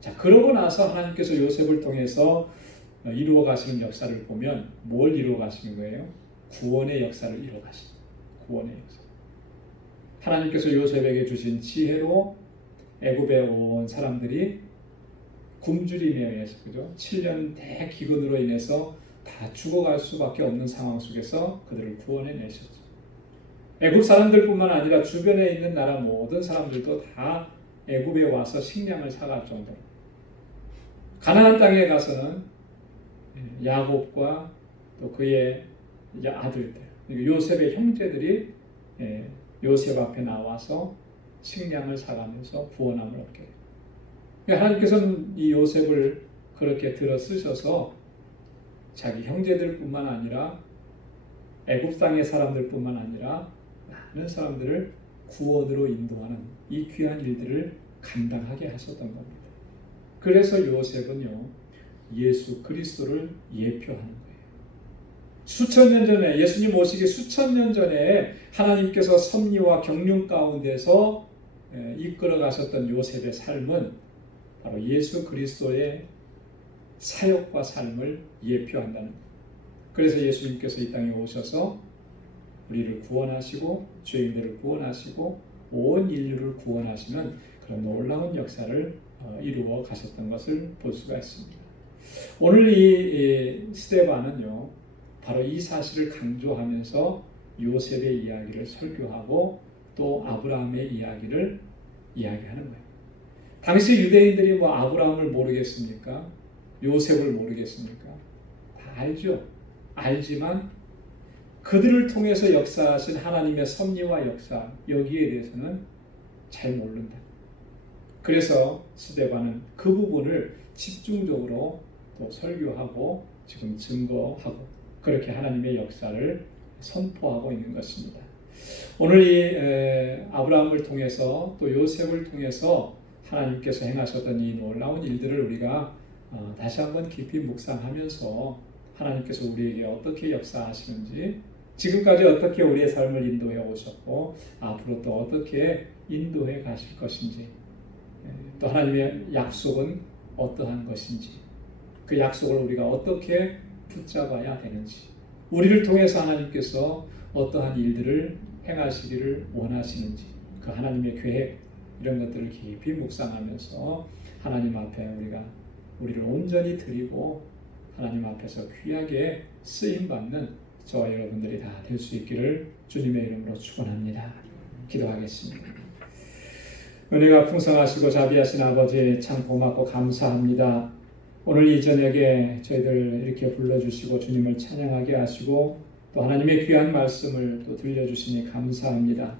자, 그러고 나서 하나님께서 요셉을 통해서 이루어 가시는 역사를 보면 뭘 이루어 가시는 거예요? 구원의 역사를 이루어 가십니다. 구원의 역사. 하나님께서 요셉에게 주신 지혜로 애굽에 온 사람들이 굶주림에 의해서 7년 대기근으로 인해서 다 죽어갈 수밖에 없는 상황 속에서 그들을 구원해 내셨죠. 애굽 사람들뿐만 아니라 주변에 있는 나라 모든 사람들도 다 애굽에 와서 식량을 사갈 정도로. 가나안 땅에 가서는 야곱과 또 그의 이제 아들들, 요셉의 형제들이 요셉 앞에 나와서 식량을 사가면서 구원함을 얻게 돼요. 하나님께서는 이 요셉을 그렇게 들어 쓰셔서 자기 형제들뿐만 아니라 애굽 땅의 사람들뿐만 아니라 많은 사람들을 구원으로 인도하는 이 귀한 일들을 감당하게 하셨던 겁니다. 그래서 요셉은요, 예수 그리스도를 예표하는 거예요. 수천 년 전에, 예수님 오시기 수천 년 전에 하나님께서 섭리와 경륜 가운데서 이끌어 가셨던 요셉의 삶은 바로 예수 그리스도의 사역과 삶을 예표한다는 거예요. 그래서 예수님께서 이 땅에 오셔서 우리를 구원하시고 죄인들을 구원하시고 온 인류를 구원하시는 그런 놀라운 역사를 이루어 가셨던 것을 볼 수가 있습니다. 오늘 이 스데반은요, 바로 이 사실을 강조하면서 요셉의 이야기를 설교하고 또 아브라함의 이야기를 이야기하는 거예요. 당시 유대인들이 아브라함을 모르겠습니까? 요셉을 모르겠습니까? 다 알죠. 알지만 그들을 통해서 역사하신 하나님의 섭리와 역사, 여기에 대해서는 잘 모른다. 그래서 스데반은 그 부분을 집중적으로 또 설교하고 지금 증거하고 그렇게 하나님의 역사를 선포하고 있는 것입니다. 오늘 이 아브라함을 통해서 또 요셉을 통해서 하나님께서 행하셨던 이 놀라운 일들을 우리가 다시 한번 깊이 묵상하면서 하나님께서 우리에게 어떻게 역사하시는지, 지금까지 어떻게 우리의 삶을 인도해 오셨고 앞으로 또 어떻게 인도해 가실 것인지, 또 하나님의 약속은 어떠한 것인지, 그 약속을 우리가 어떻게 붙잡아야 되는지, 우리를 통해서 하나님께서 어떠한 일들을 행하시기를 원하시는지, 그 하나님의 계획 이런 것들을 깊이 묵상하면서 하나님 앞에 우리를 온전히 드리고 하나님 앞에서 귀하게 쓰임받는 저와 여러분들이 다 될 수 있기를 주님의 이름으로 축원합니다. 기도하겠습니다. 은혜가 풍성하시고 자비하신 아버지 참 고맙고 감사합니다. 오늘 이 저녁에 저희들 이렇게 불러주시고 주님을 찬양하게 하시고 또 하나님의 귀한 말씀을 또 들려주시니 감사합니다.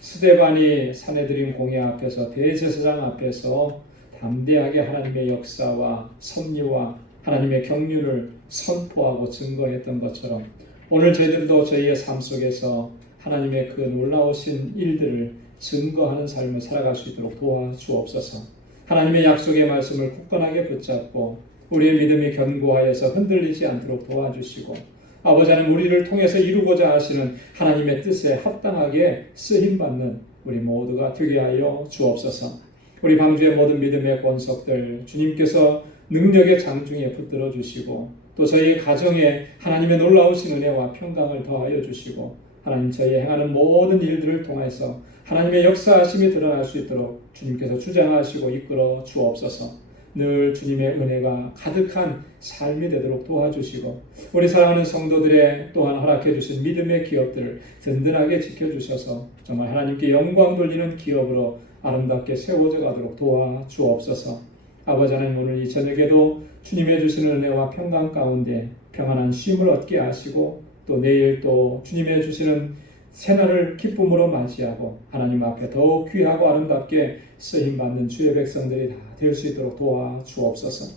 스데반이 사내들인 공회 앞에서 대제사장 앞에서 담대하게 하나님의 역사와 섭리와 하나님의 경륜을 선포하고 증거했던 것처럼 오늘 저희들도 저희의 삶 속에서 하나님의 그 놀라우신 일들을 증거하는 삶을 살아갈 수 있도록 도와주옵소서. 하나님의 약속의 말씀을 굳건하게 붙잡고 우리의 믿음이 견고하여서 흔들리지 않도록 도와주시고 아버지 하나님 우리를 통해서 이루고자 하시는 하나님의 뜻에 합당하게 쓰임받는 우리 모두가 되게 하여 주옵소서. 우리 방주의 모든 믿음의 권속들 주님께서 능력의 장중에 붙들어 주시고 또 저희 가정에 하나님의 놀라우신 은혜와 평강을 더하여 주시고 하나님 저희 행하는 모든 일들을 통해서 하나님의 역사하심이 드러날 수 있도록 주님께서 주장하시고 이끌어 주옵소서. 늘 주님의 은혜가 가득한 삶이 되도록 도와주시고 우리 사랑하는 성도들의 또한 허락해 주신 믿음의 기업들을 든든하게 지켜주셔서 정말 하나님께 영광 돌리는 기업으로 아름답게 세워져 가도록 도와주옵소서. 아버지 하나님 오늘 이 저녁에도 주님의 주시는 은혜와 평강 가운데 평안한 쉼을 얻게 하시고 또 내일 또 주님의 주시는 새날을 기쁨으로 맞이하고 하나님 앞에 더욱 귀하고 아름답게 쓰임받는 주의 백성들이 다 될 수 있도록 도와주옵소서.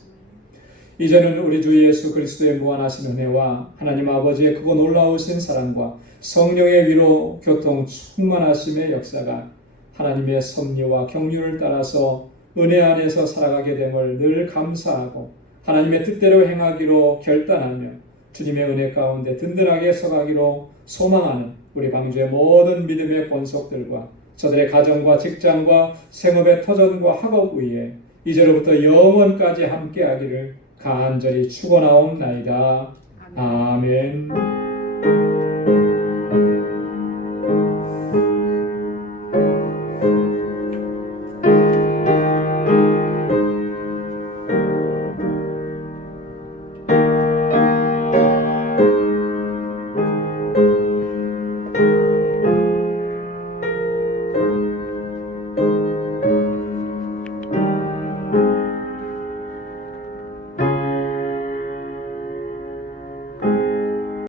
이제는 우리 주 예수 그리스도의 무한하신 은혜와 하나님 아버지의 크고 놀라우신 사랑과 성령의 위로 교통 충만하심의 역사가 하나님의 섭리와 경륜을 따라서 은혜 안에서 살아가게 됨을 늘 감사하고 하나님의 뜻대로 행하기로 결단하며 주님의 은혜 가운데 든든하게 서가기로 소망하는 우리 방주의 모든 믿음의 권속들과 저들의 가정과 직장과 생업의 터전과 학업 위에 이제로부터 영원까지 함께하기를 간절히 축원하옵나이다. 아멘.